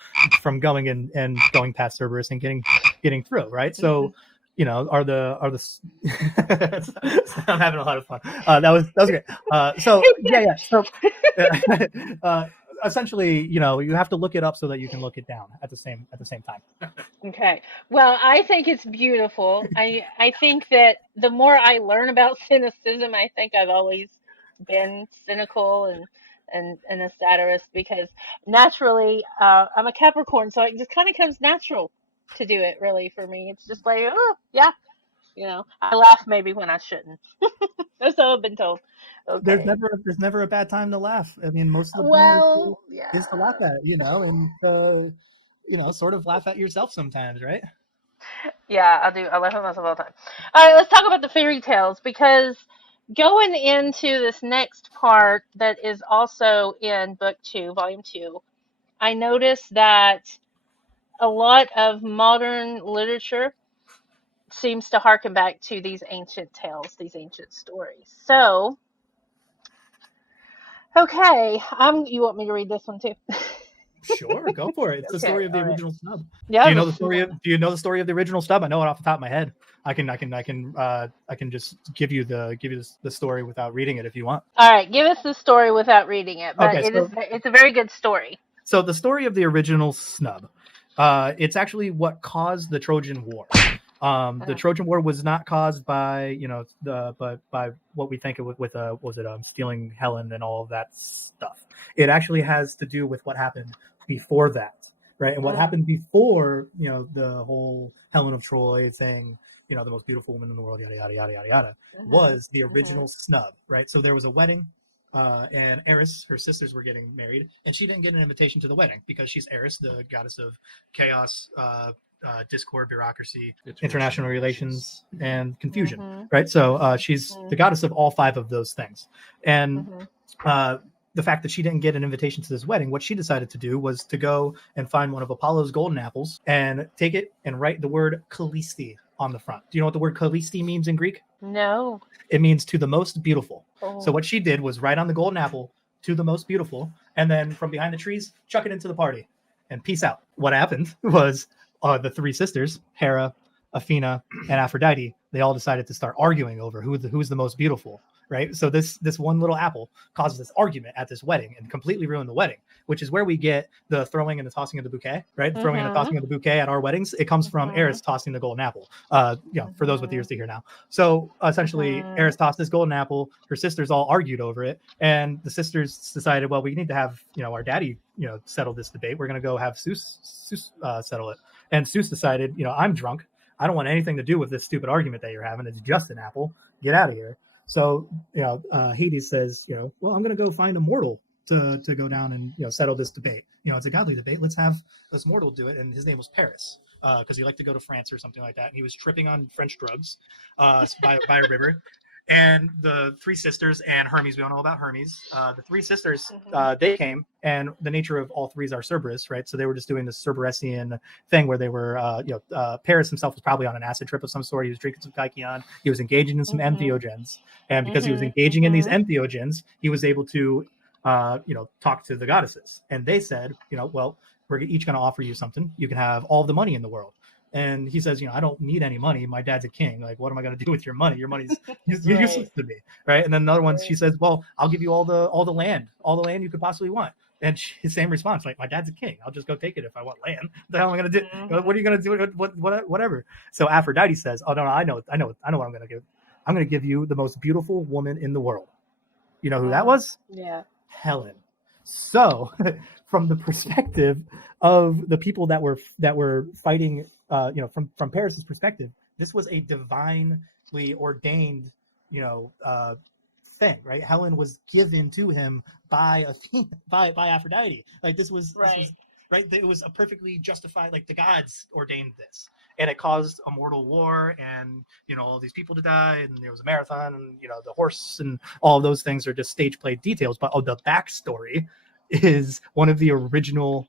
going and going past Cerberus and getting through, right? So are the I'm having a lot of fun. That was great. So essentially, you have to look it up so that you can look it down at the same time. Okay. Well, I think it's beautiful. I think that the more I learn about cynicism, I think I've always been cynical and a satirist because naturally, I'm a Capricorn, so it just kind of comes natural to do it. Really, for me, it's just like, oh yeah, I laugh maybe when I shouldn't. That's how I've been told. Okay. There's never a bad time to laugh. I mean, most of the Well, is to laugh at, and sort of laugh at yourself sometimes, right? Yeah, I do. I laugh at myself all the time. All right, let's talk about the fairy tales because going into this next part that is also in book 2, volume 2, I noticed that a lot of modern literature seems to harken back to these ancient tales, these ancient stories. So, okay, you want me to read this one too? Sure, go for it. It's the story of the original snub. Yeah. Do you know the story of the original snub? I know it off the top of my head. I can just give you the story without reading it if you want. All right, give us the story without reading it, but it's a very good story. So the story of the original snub, it's actually what caused the Trojan War. The Trojan War was not caused by by what we think with stealing Helen and all of that stuff. It actually has to do with what happened before that, right? And what happened before the whole Helen of Troy thing, the most beautiful woman in the world, yada yada yada yada yada, was the original snub, right? So there was a wedding. And Eris, her sisters were getting married, and she didn't get an invitation to the wedding because she's Eris, the goddess of chaos, discord, bureaucracy, international relations, and confusion, right? So she's the goddess of all 5 of those things. And the fact that she didn't get an invitation to this wedding, what she decided to do was to go and find one of Apollo's golden apples and take it and write the word Kallisti on the front. Do you know what the word Kallisti means in Greek? No. It means to the most beautiful. Oh. So what she did was write on the golden apple, to the most beautiful, and then from behind the trees, chuck it into the party and peace out. What happened was the 3 sisters, Hera, Athena, and Aphrodite, they all decided to start arguing over who's the most beautiful, right? So this one little apple causes this argument at this wedding and completely ruined the wedding, which is where we get the throwing and the tossing of the bouquet, right? The throwing and the tossing of the bouquet at our weddings. It comes from Eris tossing the golden apple, for those with ears to hear now. So essentially, Eris tossed this golden apple. Her sisters all argued over it. And the sisters decided, well, we need to have, our daddy, settle this debate. We're going to go have Zeus settle it. And Zeus decided, I'm drunk. I don't want anything to do with this stupid argument that you're having. It's just an apple. Get out of here. So, Hades says, well, I'm going to go find a mortal to go down and, settle this debate. It's a godly debate. Let's have this mortal do it. And his name was Paris because he liked to go to France or something like that. And he was tripping on French drugs by a river. And the 3 sisters and Hermes, we all know about Hermes. The 3 sisters, they came, and the nature of all 3s are Cerberus, right? So they were just doing this Cerberesian thing where they were, Paris himself was probably on an acid trip of some sort. He was drinking some kykeon. He was engaging in some entheogens. And because he was engaging in these entheogens, he was able to, talk to the goddesses. And they said, well, we're each going to offer you something. You can have all the money in the world. And he says, I don't need any money. My dad's a king. Like, what am I going to do with your money? Your money's useless to me, right? And then another one, she says, well, I'll give you all the land you could possibly want. And his same response, like, my dad's a king. I'll just go take it if I want land. What the hell am I going to do? What are you going to do? Whatever. So Aphrodite says, oh, no, I know what I'm going to give. I'm going to give you the most beautiful woman in the world. You know who that was? Yeah. Helen. So from the perspective of the people that were fighting, from Paris's perspective, this was a divinely ordained, thing, right? Helen was given to him by Aphrodite. Like this was right. It was a perfectly justified, like the gods ordained this, and it caused a mortal war, and all these people to die, and there was a marathon, and the horse, and all of those things are just stage play details. But the backstory is one of the original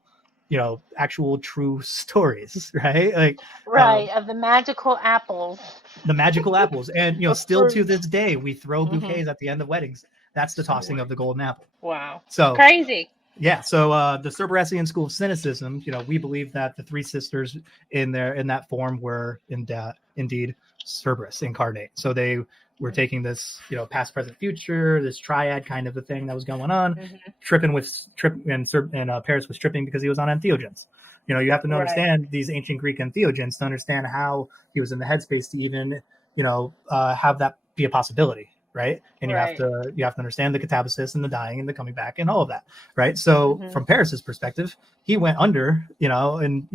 actual true stories, right? Like Right, of the magical apples. the magical apples, and Of still to fruit. this day we throw Mhm. bouquets at the end of weddings. That's the tossing of the golden apple. Wow. So Crazy. yeah, so the Cerberasian school of cynicism, we believe that the three sisters in that form were indeed Cerberus incarnate. So they were taking this, past, present, future, this triad kind of a thing that was going on. Paris was tripping because he was on entheogens. You have to Right. understand these ancient Greek entheogens to understand how he was in the headspace to even, have that be a possibility. Right. And you have to understand the catabasis and the dying and the coming back and all of that. Right. So from Paris's perspective, he went under, and,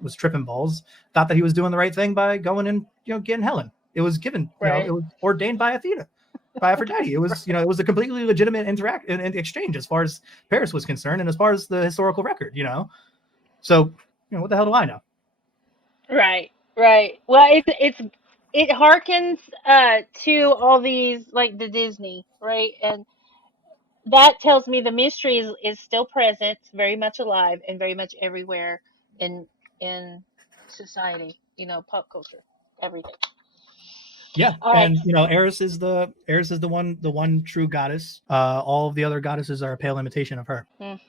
was tripping balls, thought that he was doing the right thing by going and, getting Helen. It was given, it was ordained by Athena, by Aphrodite. It was, it was a completely legitimate exchange as far as Paris was concerned and as far as the historical record, So, what the hell do I know? Right. Well, it harkens to all these, like the Disney, right? And that tells me the mystery is still present, very much alive, and very much everywhere in society, pop culture, everything. Yeah. All right. And Eris is the one true goddess. All of the other goddesses are a pale imitation of her.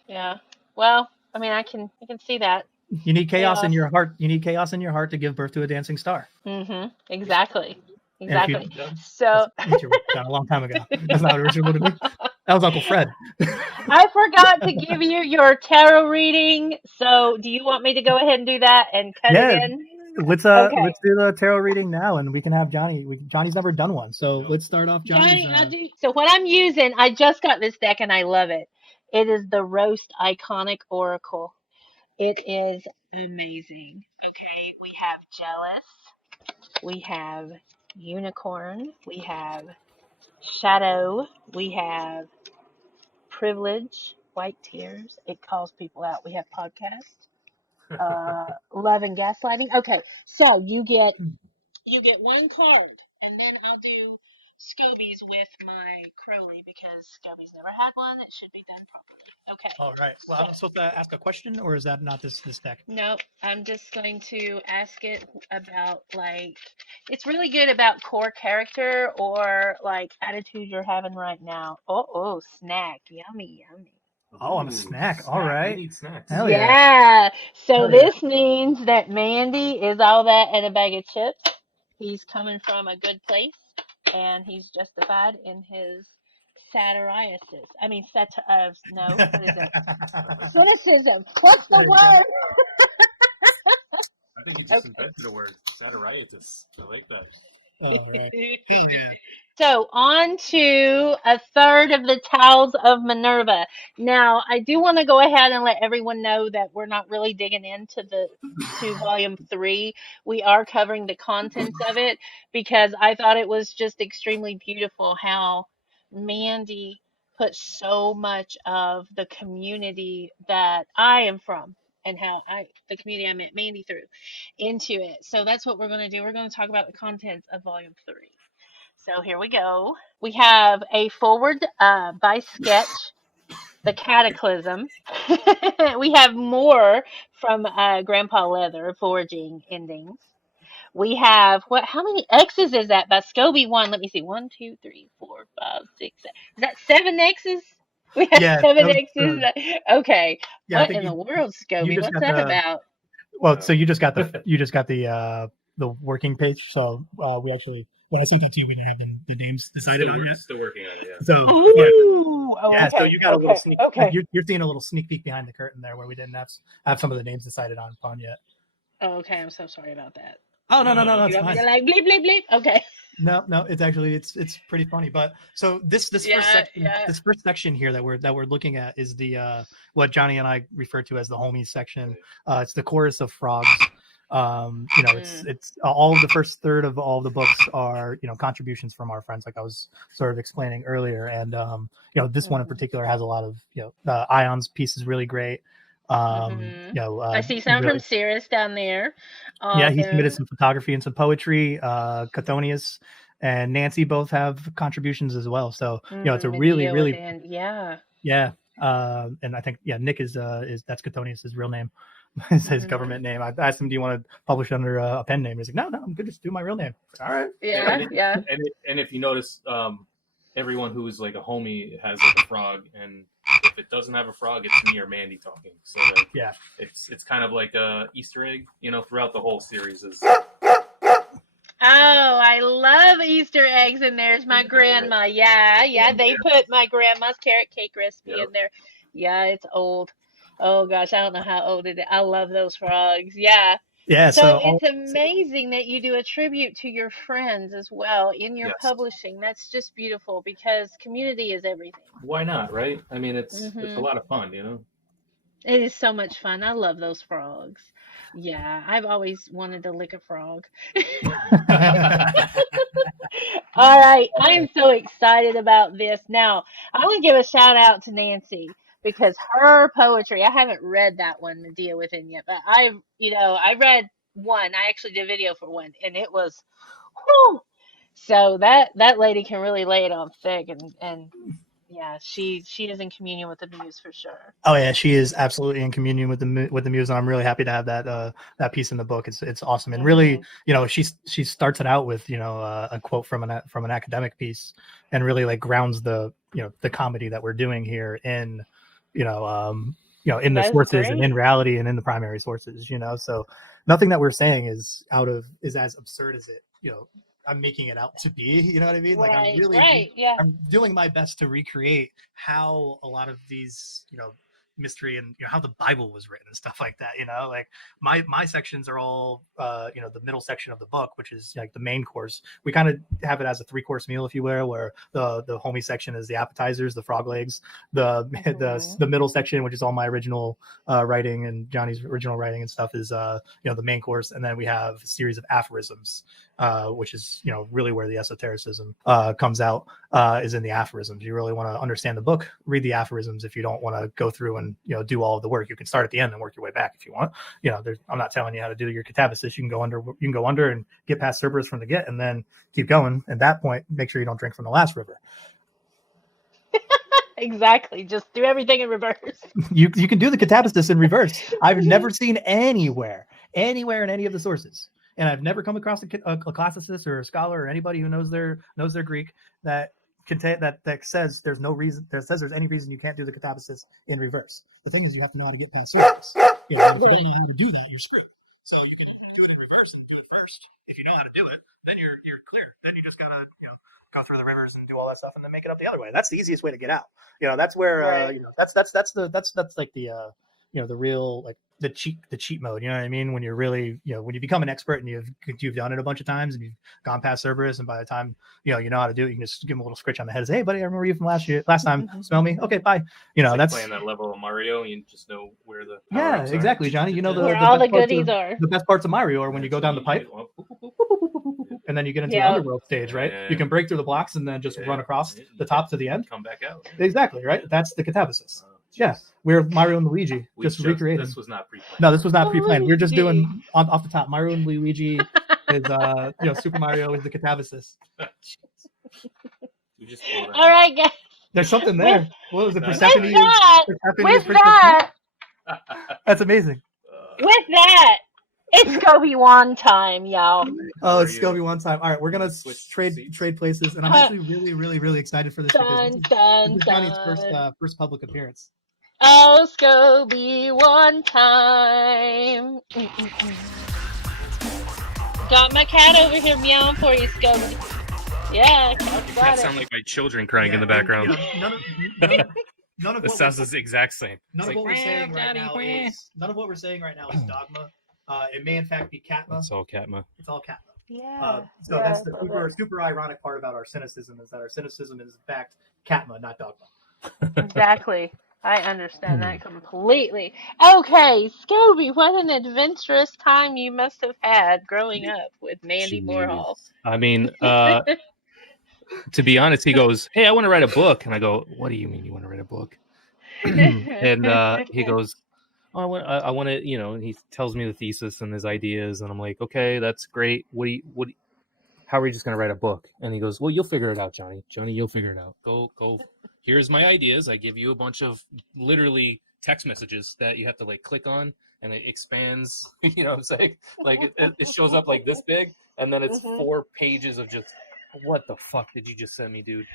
Yeah. Well, I mean, I can see that. You need chaos in your heart. You need chaos in your heart to give birth to a dancing star. Exactly. So Richard done a long time ago. That's not what Richard would have been. That was Uncle Fred. I forgot to give you your tarot reading. So do you want me to go ahead and do that and cut it in? Let's do the tarot reading now, and we can have Johnny. Johnny's never done one, so let's start off. Johnny, so what I'm using, I just got this deck and I love it. It is the Roast Iconic Oracle. It is amazing. Okay, we have Jealous, we have Unicorn, we have Shadow, we have Privilege, White Tears. It calls people out. We have Podcast, Love and Gaslighting. Okay, so you get one card, and then I'll do Scobies with my Crowley because Scobies never had one. It should be done properly. Okay. All right. Well, I'm supposed to ask a question, or is that not this deck? Nope. I'm just going to ask it about, like, it's really good about core character or like attitude you're having right now. Oh, snack. Yummy. Oh, I'm a snack. All right. We need snacks. Hell yeah. So Hell this means that Mandy is all that and a bag of chips. He's coming from a good place, and he's justified in his satiriasis. I mean, no, what is it? Cynicism. What's the word? I think we just invented the word satiritis. I like that. So on to a third of the Tales of Minerva. Now, I do want to go ahead and let everyone know that we're not really digging into volume 3. We are covering the contents of it because I thought it was just extremely beautiful how Mandy put so much of the community that I am from and how the community I met Mandy through into it. So that's what we're going to do. We're going to talk about the contents of volume 3. So here we go. We have a forward by Sketch, The Cataclysm. We have more from Grandpa Leather, Foraging Endings. We have, how many X's is that by Scoby 1? Let me see. 1, 2, 3, 4, 5, 6, 7. Is that 7 X's? We have 7 X's. Okay. Yeah, what in the world, Scoby? What's that about? Well, so you just got the working page. So we actually, when I sent that to you, we didn't have the names decided on yet. Still working on it. Yeah. So okay. So you got a little sneak. Okay. You're seeing a little sneak peek behind the curtain there, where we didn't have some of the names decided upon yet. Oh, okay. I'm so sorry about that. Oh no, it's fine. You're like bleep bleep bleep. Okay. No, it's actually it's pretty funny. But so this first section here that we're looking at is the what Johnny and I refer to as the homies section. It's the chorus of frogs. It's all of the first third of all the books are contributions from our friends, like I was sort of explaining earlier, and this one in particular has a lot of Ion's piece is really great. I see some from Cirrus down there. He submitted some photography and some poetry. Chthonius and Nancy both have contributions as well. So it's a really And I think Nick is that's Chthonius, his real name. His government name. I asked him, "Do you want to publish under a pen name?" He's like, "No, I'm good. Just do my real name." All right. Yeah. And if you notice, everyone who's like a homie has like a frog, and if it doesn't have a frog, it's me or Mandy talking. So like, it's kind of like a Easter egg, throughout the whole series. Oh, I love Easter eggs, and there's my grandma. Yeah, they put my grandma's carrot cake recipe in there. Yeah, it's old. Oh gosh, I don't know how old it is. I love those frogs. Yeah. Yeah. So it's amazing that you do a tribute to your friends as well in your publishing. That's just beautiful because community is everything. Why not, right? I mean, it's a lot of fun, It is so much fun. I love those frogs. Yeah, I've always wanted to lick a frog. All right, I am so excited about this. Now, I want to give a shout out to Nancy because her poetry, I haven't read that one, Medea Within yet, but I read one. I actually did a video for one, and it was, whew. So that lady can really lay it on thick, and yeah, she is in communion with the muse for sure. Oh yeah, she is absolutely in communion with the muse, and I'm really happy to have that piece in the book. It's awesome, and really, she starts it out with a quote from an academic piece, and really like grounds the comedy that we're doing here in in the sources and in reality and in the primary sources. So nothing that we're saying is as absurd as it I'm making it out to be, you know what I mean? Like I'm doing my best to recreate how a lot of these, mystery and how the Bible was written and stuff like that. Like my sections are all the middle section of the book, which is like the main course. We kind of have it as a 3-course meal, if you will, where the homie section is the appetizers, the frog legs, the middle section, which is all my original writing and Johnny's original writing and stuff, is the main course, and then we have a series of aphorisms, which is really where the esotericism comes out, is in the aphorisms. You really want to understand the book, read the aphorisms. If you don't want to go through and do all of the work, you can start at the end and work your way back if you want. I'm not telling you how to do your catabasis. You can go under and get past Cerberus from the get, and then keep going. At that point, make sure you don't drink from the last river. Exactly. Just do everything in reverse. You can do the catabasis in reverse. I've never seen anywhere in any of the sources, and I've never come across a classicist or a scholar or anybody who knows their Greek that says there's any reason you can't do the catabasis in reverse. The thing is, you have to know how to get past Cerberus. If you don't know how to do that, you're screwed. So you can do it in reverse and do it first. If you know how to do it, then you're clear. Then you just gotta go through the rivers and do all that stuff, and then make it up the other way. That's the easiest way to get out. That's where that's like the the real, like the cheat mode. You know what I mean? When you're really when you become an expert and you've done it a bunch of times and you've gone past Cerberus, and by the time you know how to do it, you can just give them a little scritch on the head and say, "Hey, buddy, I remember you from last time. Smell me? Okay, bye." That's playing that level of Mario. You just know where the exactly, Johnny. Where all the goodies are. The best parts of Mario are when you go down the pipe, and then you get into the underworld stage, right? Yeah. You can break through the blocks and then just run across the top to the end. Come back out. Exactly, right? That's the catabasis. We're Mario and Luigi just recreating. This was not pre-planned. No, this was not pre-planned. We're just doing off the top. Mario and Luigi is Super Mario is the catabasis. All right, guys. There's something there. What was it? Persephone? With that. That's amazing. With that, it's Scobie-Wan time, y'all. Oh, it's Scobie-Wan time. All right, we're gonna trade places, and I'm actually really, really, really excited for this. This is Johnny's first public appearance. Oh, Scobie-Wan time. Got my cat over here meowing for you, Scobie. Yeah, that sound like my children crying in the background. None of this sounds the exact same. None of what we're saying right now is dogma. It may in fact be Katma. It's all Katma. Yeah. So that's the super ironic part about our cynicism, is that our cynicism is in fact Katma, not dogma. Exactly. I understand that completely. Okay, Scobie, what an adventurous time you must have had growing up with Mandy Moorhall. I mean, to be honest, he goes, "Hey, I want to write a book," and I go, "What do you mean you want to write a book?" And he goes, "Oh, I want to," and he tells me the thesis and his ideas, and I'm like, "Okay, that's great. How are we just going to write a book?" And he goes, "Well, you'll figure it out, Johnny. Johnny, you'll figure it out. Go here's my ideas. I give you a bunch of literally text messages that you have to like click on, and it expands. You know what I'm saying? Like it shows up like this big, and then it's 4 pages of just, what the fuck did you just send me, dude?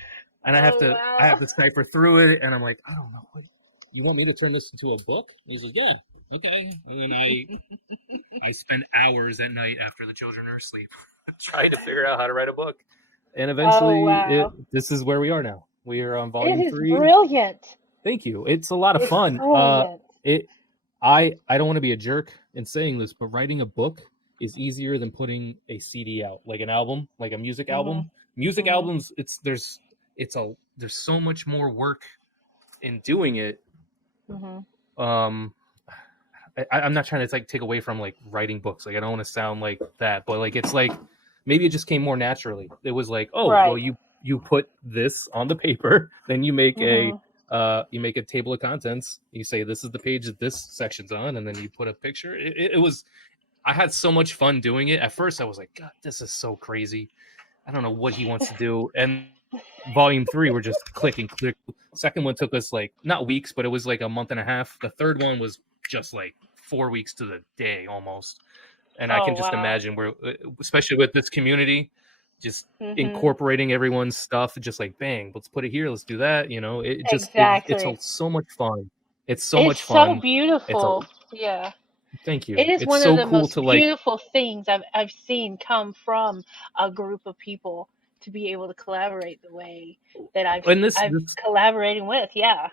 And I have to cipher through it, and I'm like, I don't know. You want me to turn this into a book? And he's like, yeah, okay. And then I spend hours at night after the children are asleep trying to figure out how to write a book. And eventually, this is where we are now. We are on volume 3. It is brilliant. Thank you. It's a lot of fun. I don't want to be a jerk in saying this, but writing a book is easier than putting a CD out, like an album, like a music album. Music albums, there's so much more work in doing it. I'm not trying to like take away from like writing books. Like I don't want to sound like that, but like it's like maybe it just came more naturally. It was like, well, you put this on the paper, then you make a table of contents. You say this is the page that this section's on, and then you put a picture. It was. I had so much fun doing it. At first, I was like, God, this is so crazy. I don't know what he wants to do. And volume 3, we're just click. Second one took us like not weeks, but it was like a month and a half. The third one was just like 4 weeks to the day almost. And I can just imagine where, especially with this community, just incorporating everyone's stuff, just like bang, let's put it here, let's do that. You know, it's so much fun. It's so much fun. It's so beautiful. Yeah. Thank you. It is it's one so of the cool most to like beautiful things I've seen come from a group of people to be able to collaborate the way that I've collaborating with. Yeah.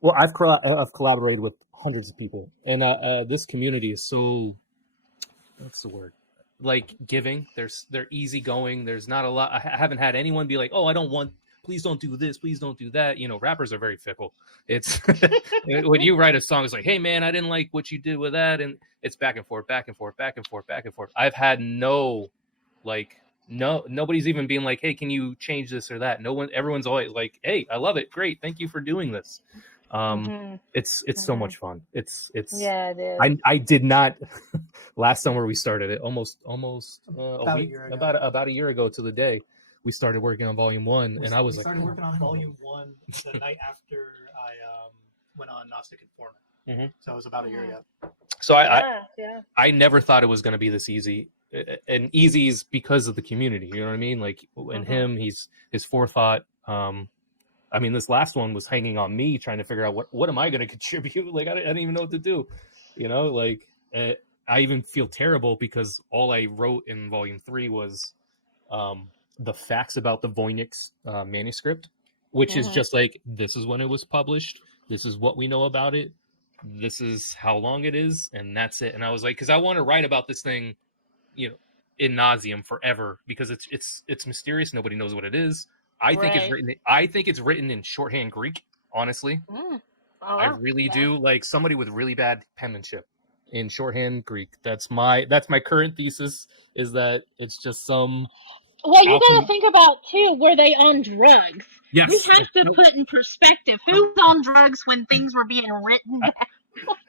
Well, I've collaborated with hundreds of people, and this community is so, what's the word? Like giving. They're easygoing. There's not a lot. I haven't had anyone be like, oh, please don't do this, please don't do that. You know, rappers are very fickle. It's when you write a song, it's like, hey man, I didn't like what you did with that, and it's back and forth. I've had nobody's even being like, hey, can you change this or that? No one, everyone's always like, hey, I love it, great, thank you for doing this. It's so much fun. It's yeah, it is. I did not last summer we started it almost about a year ago to the day. We started working on volume 1, and I was started working on volume 1 the night after I went on Gnostic Informant. So it was about a year ago. So I never thought it was going to be this easy, and easy is because of the community. You know what I mean? Like, and him, his forethought. I mean, this last one was hanging on me, trying to figure out what am I going to contribute. Like, I didn't even know what to do. You know, like I even feel terrible because all I wrote in volume 3 was the facts about the Voynich manuscript, which is just like, this is when it was published, this is what we know about it, this is how long it is, and that's it. And I was like, because I want to write about this thing, you know, in nauseum forever, because it's mysterious, nobody knows what it is. I think it's written in shorthand Greek, honestly. I really do. Like, somebody with really bad penmanship in shorthand Greek. That's my current thesis, is that it's just some. Well, you got to think about too, were they on drugs? Yes. You have to put in perspective who's on drugs when things were being written down.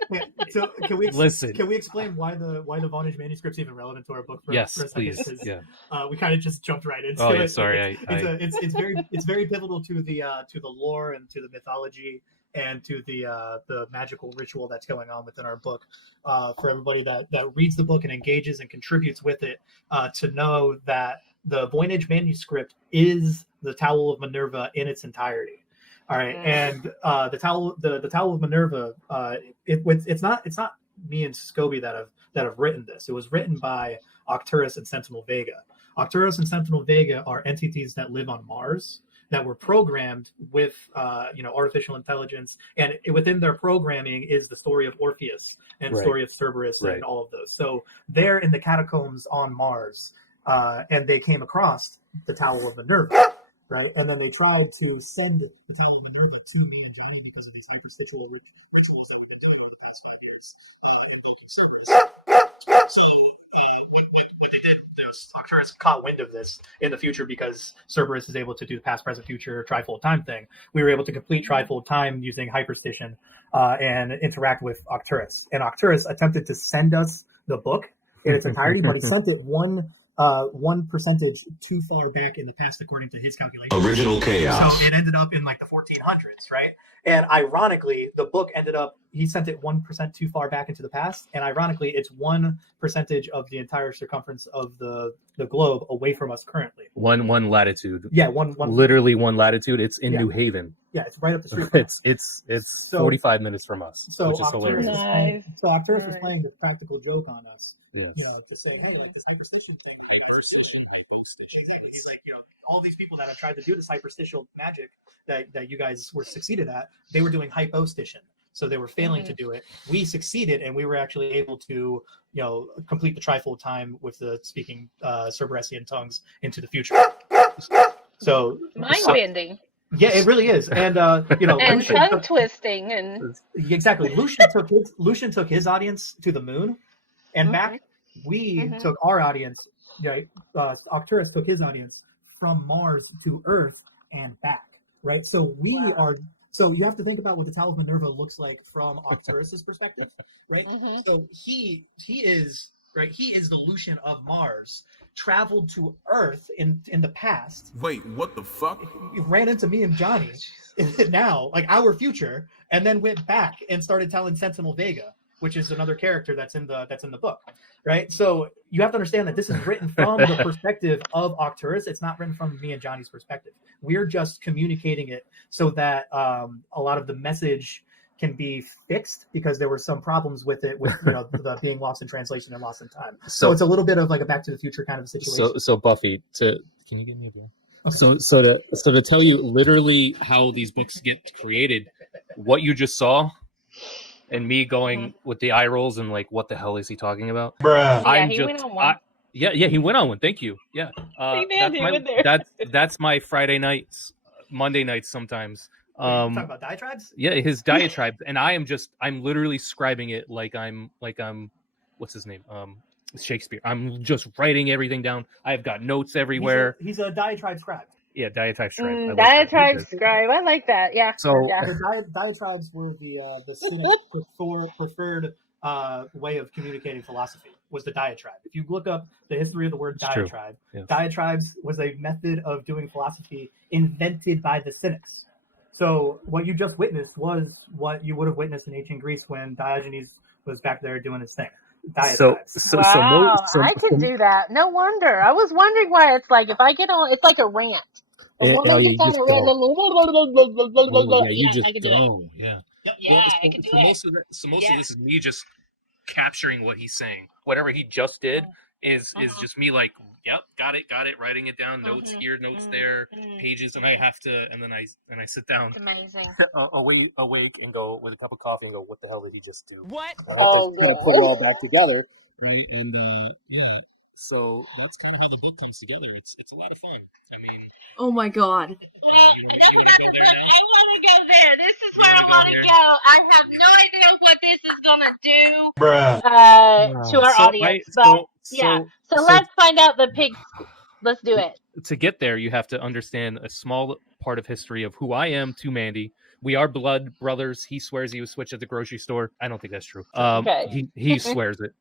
Yeah, so can we listen? Can we explain why the Voynich manuscript's even relevant to our book? For a second? Please. Yeah. We kind of just jumped right into it. Oh yeah, sorry. It's very pivotal to the lore and to the mythology and to the magical ritual that's going on within our book. For everybody that reads the book and engages and contributes with it, to know that the Voynich manuscript is the Towel of Minerva in its entirety. All right, and the Towel of Minerva, it's not me and Scobie that have written this. It was written by Arcturus and Sentinel Vega. Arcturus and Sentinel Vega are entities that live on Mars that were programmed with artificial intelligence, and within their programming is the story of Orpheus and the story of Cerberus and all of those. So they're in the catacombs on Mars, and they came across the Towel of Minerva. Right, and then they tried to send the Towel of Minerva to Mangiani because of this hyperstitial rituals that they do over the past 5 years. So what they did, Arcturus caught wind of this in the future because Cerberus is able to do the past, present, future trifold time thing. We were able to complete trifold time using hyperstition and interact with Arcturus. And Arcturus attempted to send us the book in its entirety, but he sent it one one percentage too far back in the past according to his calculation. Original chaos. So it ended up in like the 1400s, right? And ironically, the book ended up, he sent it 1% too far back into the past. And ironically, it's 1% of the entire circumference of the globe away from us currently. One latitude. Yeah, one Literally one latitude. It's in Yeah. New Haven. Yeah, it's right up the street. From us. It's So- 45 minutes from us, So which is Arcturus hilarious. was playing, playing the practical joke on us. Yes. You know, to say, hey, like this hyperstition thing. Exactly. He's like, you know, all these people that have tried to do this hyperstitial magic that you guys were succeeded at, they were doing hypostition. So they were failing to do it. We succeeded, and we were actually able to, you know, complete the trifold time with the speaking Cerberesian tongues into the future. So Mind bending yeah, it really is. And you know, and Lucian tongue took, twisting and exactly. Lucian took his audience to the moon, and back we took our audience. Right, Arcturus took his audience from Mars to Earth and back. Right, so we are. So you have to think about what the Tower of Minerva looks like from Arcturus's perspective, right? So he is right. He is the Lucian of Mars, traveled to Earth in the past. Wait, what the fuck? He ran into me and Johnny now, like our future, and then went back and started telling Sentinel Vega, which is another character that's in the book, right? So you have to understand that this is written from the perspective of Arcturus. It's not written from me and Johnny's perspective. We're just communicating it so that a lot of the message can be fixed, because there were some problems with it, with you know the being lost in translation and lost in time. So it's a little bit of like a Back to the Future kind of situation. So Buffy, can you give me a beer? Okay. So to tell you literally how these books get created, what you just saw, and me going with the eye rolls and like, what the hell is he talking about? Bruh. yeah, he went on one. Yeah, he went on one. Thank you. Yeah, He did, he went there. that's my Friday nights, Monday nights sometimes. Talk about diatribes. Yeah, his diatribe, and I'm literally scribing it like I'm what's his name? Shakespeare. I'm just writing everything down. I've got notes everywhere. He's a diatribe scribe. Yeah, diatribe scribe. I like Diatribe that. scribe. I like that. Yeah. So yeah. The diatribes were the cynic preferred way of communicating philosophy, was the diatribe. If you look up the history of the word It's true. diatribe, Yes. diatribes was a method of doing philosophy invented by the cynics. So what you just witnessed was what you would have witnessed in ancient Greece when Diogenes was back there doing his thing. Diatribes. Wow, I can do that. No wonder. I was wondering why it's like if I get on, it's like a rant. A Yeah, woman you gets on just a go. rant. you just I can do it. go. Yeah. Yeah, I can do it. Most of Yeah. this is me just capturing what he's saying. Whatever he just did is just me like, yep, got it, writing it down, notes here, notes there, pages, and I have to, and then I sit down Amazing. awake and go with a cup of coffee and go, what the hell did he just do? What? I have Oh, to kind of put it all back together, right? And yeah, so that's kind of how the book comes together. It's a lot of fun. I mean, Oh my god. Well, You wanna that's go about there the book. now? I want to go there. This is You where I wanna go want to there? go. I have no idea what this is gonna do Bruh. to our audience, but yeah. So let's find out the pigs. Let's do it. to get there, you have to understand a small part of history of who I am to Mandy. We are blood brothers. He swears he was switched at the grocery store. I don't think that's true. Okay. He swears it.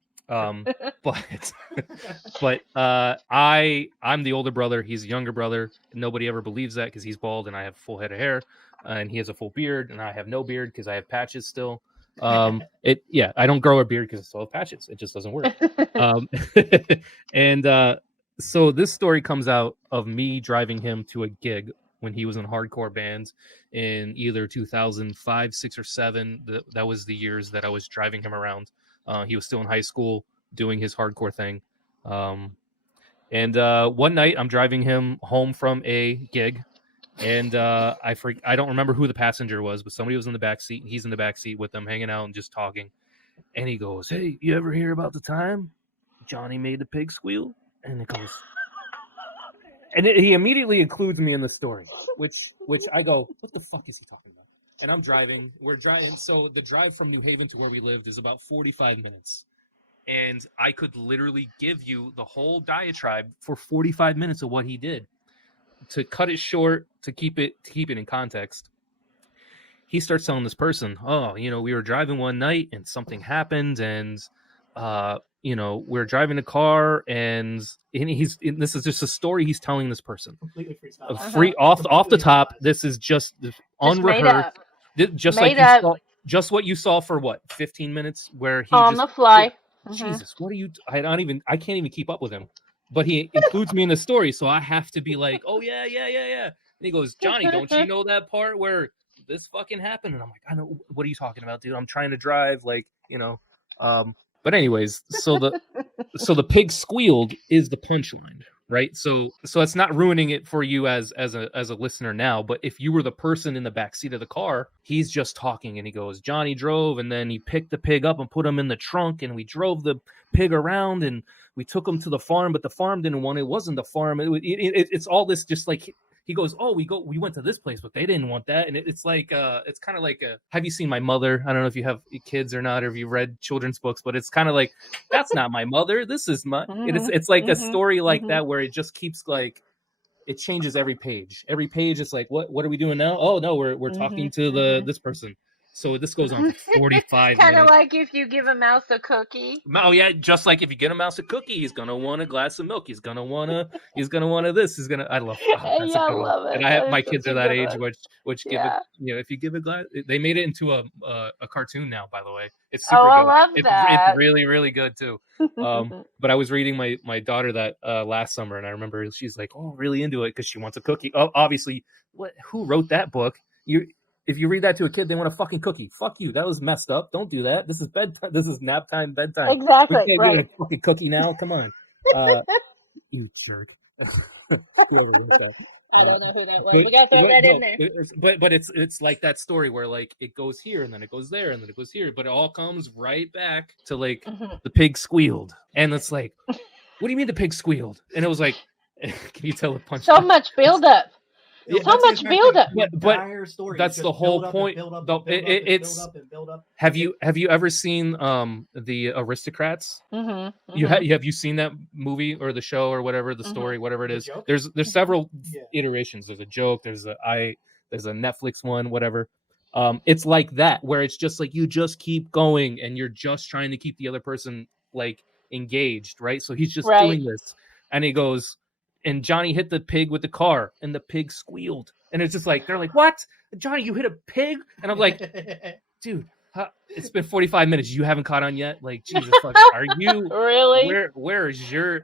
But I'm the older brother. He's the younger brother. Nobody ever believes that because he's bald and I have a full head of hair, and he has a full beard and I have no beard because I have patches still. I don't grow a beard because I still have patches. It just doesn't work. So this story comes out of me driving him to a gig when he was in hardcore bands in either 2005, 6, or 7. That was the years that I was driving him around. He was still in high school doing his hardcore thing. And one night I'm driving him home from a gig, and I don't remember who the passenger was, but somebody was in the back seat, and he's in the back seat with them, hanging out and just talking. And he goes, "Hey, you ever hear about the time Johnny made the pig squeal?" And it goes, he immediately includes me in the story, which I go, "What the fuck is he talking about?" And I'm driving. We're driving. So the drive from New Haven to where we lived is about 45 minutes. And I could literally give you the whole diatribe for 45 minutes of what he did. To cut it short, to keep it in context, he starts telling this person, "Oh, we were driving one night and something happened, and we're driving a car, and this is just a story he's telling this person. Completely freestyle. Free off the Completely top. improvised. This is just Just made unrehearsed. up. Just Made like you up. saw, just what you saw for what 15 minutes, where he On just the fly. Mhm. Jesus, what are you? I can't even keep up with him. But he includes me in the story, so I have to be like, oh yeah. And he goes, Johnny, don't you know that part where this fucking happened? And I'm like, I know. What are you talking about, dude? I'm trying to drive, But anyways, so the pig squealed is the punchline, right? So it's not ruining it for you as a listener now, but if you were the person in the back seat of the car, he's just talking and he goes, Johnny drove, and then he picked the pig up and put him in the trunk, and we drove the pig around, and we took him to the farm, but the farm didn't want it. It wasn't the farm. It's all this, just like he goes, oh, we went to this place, but they didn't want that. And it's like, it's kind of like, have you seen My Mother? I don't know if you have kids or not, or if you read children's books, but it's kind of like, that's not my mother. This is my, it's like a story like that, where it just keeps like, it changes every page. Every page is like, what are we doing now? Oh no, we're talking to this person. So this goes on for 45 Kind of minutes. like if you give a mouse a cookie. Oh yeah, just like if you get a mouse a cookie, he's gonna want a glass of milk. He's gonna want this. I love. That's Yeah, I a good one. love it. And That is my kids such are a that good age, one. which give Yeah. it. If you give a glass, they made it into a cartoon now. By the way, it's super Oh, I good. love that. It's really really good too. But I was reading my daughter that last summer, and I remember she's like, oh, really into it because she wants a cookie. Oh, obviously, who wrote that book? If you read that to a kid, they want a fucking cookie. Fuck you. That was messed up. Don't do that. This is bedtime. This is nap time, bedtime. Exactly. We can't Right. get a fucking cookie now. Come on. You jerk. Whoever wrote that. I don't know who that was. We gotta throw that in there. But it's like that story where like it goes here and then it goes there and then it goes here, but it all comes right back to like the pig squealed, and it's like, what do you mean the pig squealed? And it was like, can you tell the punch? So much buildup. Yeah, So much buildup. But that's the whole point. Have you ever seen the Aristocrats? Have you seen that movie or the show or whatever, the story, whatever it is? There's several iterations. There's a joke. There's a Netflix one, whatever. It's like that, where it's just like you just keep going and you're just trying to keep the other person like engaged, right? So he's just doing this, and he goes, and Johnny hit the pig with the car, and the pig squealed, and it's just like they're like, what, Johnny, you hit a pig? And I'm like, dude, it's been 45 minutes, you haven't caught on yet? Like, Jesus, are you really? Where is your?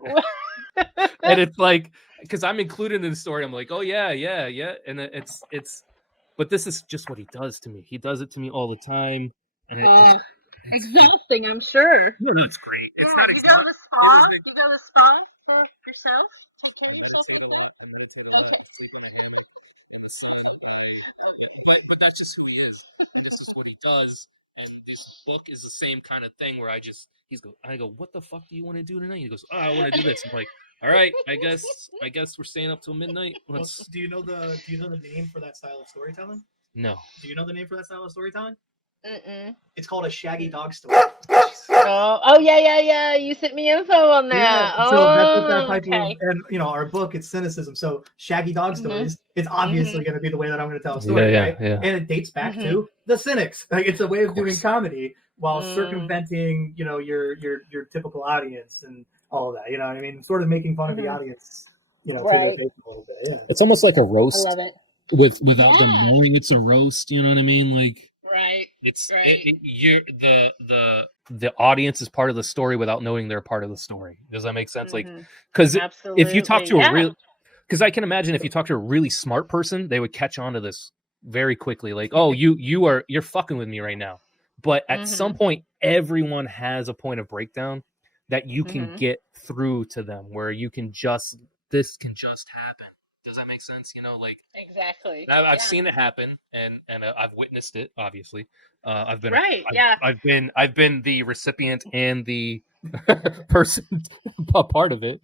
And it's like, because I'm included in the story, I'm like, oh yeah, and it's. But this is just what he does to me. He does it to me all the time. And exhausting, I'm sure. No, it's great. It's not exhausting. You go to the spa? You go to the spa for yourself? Take care of yourself? I meditate a lot. I sleep in a hammock. So, but that's just who he is. And this is what he does. And this book is the same kind of thing where I go, what the fuck do you want to do tonight? He goes, oh, I want to do this. I'm like, all right, I guess we're staying up till midnight. Do you know the name for that style of storytelling? No. Do you know the name for that style of storytelling? Mm-mm. It's called a shaggy dog story. Oh yeah. You sent me info on that. Yeah, so that's what that type of, and our book, it's cynicism. So shaggy dog stories, it's obviously going to be the way that I'm going to tell a story, right? Yeah. And it dates back to the Cynics. Like, it's a way of doing comedy while circumventing, your typical audience and all of that. You know what I mean? Sort of making fun of the audience, to their face a little bit. Yeah. It's almost like a roast. I love it. Without them knowing it's a roast. You know what I mean? Like. Right. It's the audience is part of the story without knowing they're part of the story. Does that make sense? Like, because if you talk to because I can imagine if you talk to a really smart person, they would catch on to this very quickly. Like, oh, you're fucking with me right now. But at some point, everyone has a point of breakdown that you can get through to them, where this can just happen. Does that make sense? Like, exactly. I've seen it happen, and I've witnessed it. Obviously, I've been I've been the recipient and the person a part of it.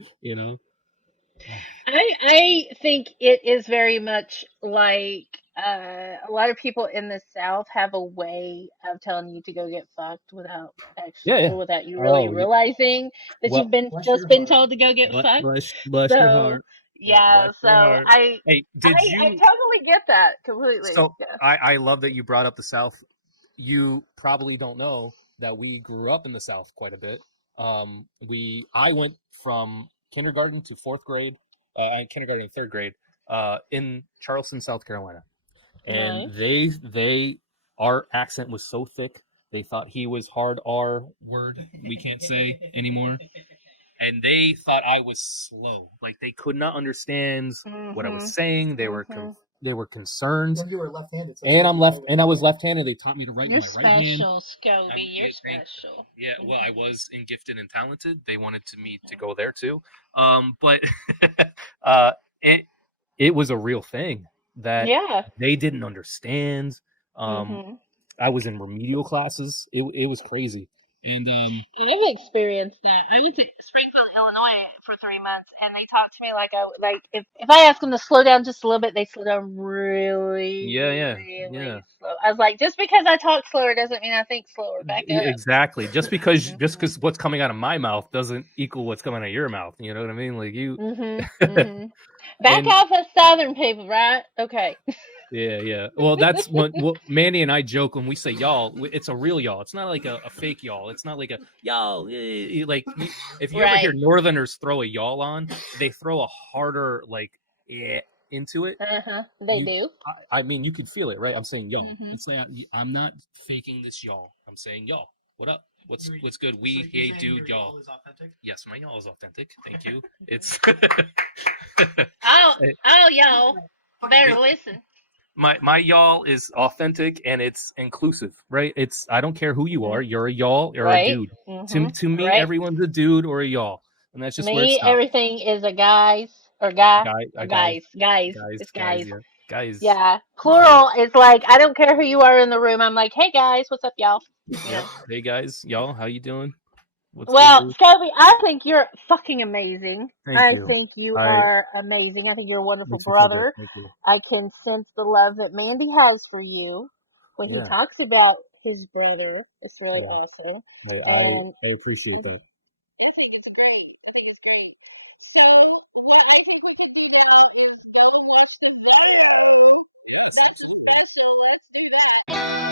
I think it is very much like a lot of people in the South have a way of telling you to go get fucked without without you really realizing that you've been told to go get fucked. Bless your heart. Yeah, so I totally get that completely. So I love that you brought up the South. You probably don't know that we grew up in the South quite a bit. I went from kindergarten to fourth grade, kindergarten and third grade, in Charleston, South Carolina, and our accent was so thick they thought he was hard R word we can't say anymore, and they thought I was slow, like they could not understand what I was saying. They were concerned. When you were left-handed, so And I was left-handed. They taught me to write You're with my right hand. special, Scobie. You're special. Yeah, well, I was in gifted and talented. They wanted me to go there too. But it was a real thing that they didn't understand. I was in remedial classes. It was crazy. And I've experienced that. I went to Springfield, Illinois for 3 months, and they talked to me if I asked them to slow down just a little bit, they slow down really slow. I was like, just because I talk slower doesn't mean I think slower. Back up. Exactly. Just because what's coming out of my mouth doesn't equal what's coming out of your mouth. You know what I mean? Like you. Back off us Southern people, right? Okay. Yeah. Well, that's what Mandy and I joke when we say y'all. It's a real y'all. It's not like a fake y'all. It's not like a y'all. Like if you ever hear Northerners throw a y'all on, they throw a harder into it. They do. I mean, you can feel it, right? I'm saying y'all. It's like I'm not faking this y'all. I'm saying y'all. What up? What's good? Hey, dude, y'all. Yes, my y'all is authentic. Thank you. It's y'all. Better listen. My y'all is authentic and it's inclusive, right? I don't care who you are. You're a y'all or a dude. To me, everyone's a dude or a y'all, and that's just where it stops. Everything is a guys or guys. It's guys. Yeah. Guys. Yeah. Plural is like I don't care who you are in the room. I'm like, hey guys, what's up, y'all? Yeah. Hey guys, y'all, how you doing? Scobie, I think you're fucking amazing. Thank you. I think you are amazing. I think you're a wonderful brother. I can sense the love that Mandy has for you when he talks about his brother. It's really awesome. I appreciate that. I think it's great. So, what I think we could do now is go to watch the video. That's special. Let's do that.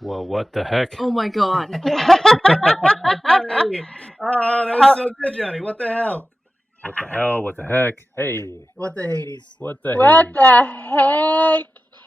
Well, what the heck? Oh my god. Johnny! Oh, that was so good, Johnny. What the hell? What the hell? What the heck? Hey, What the Hades? what the What Hades? the heck?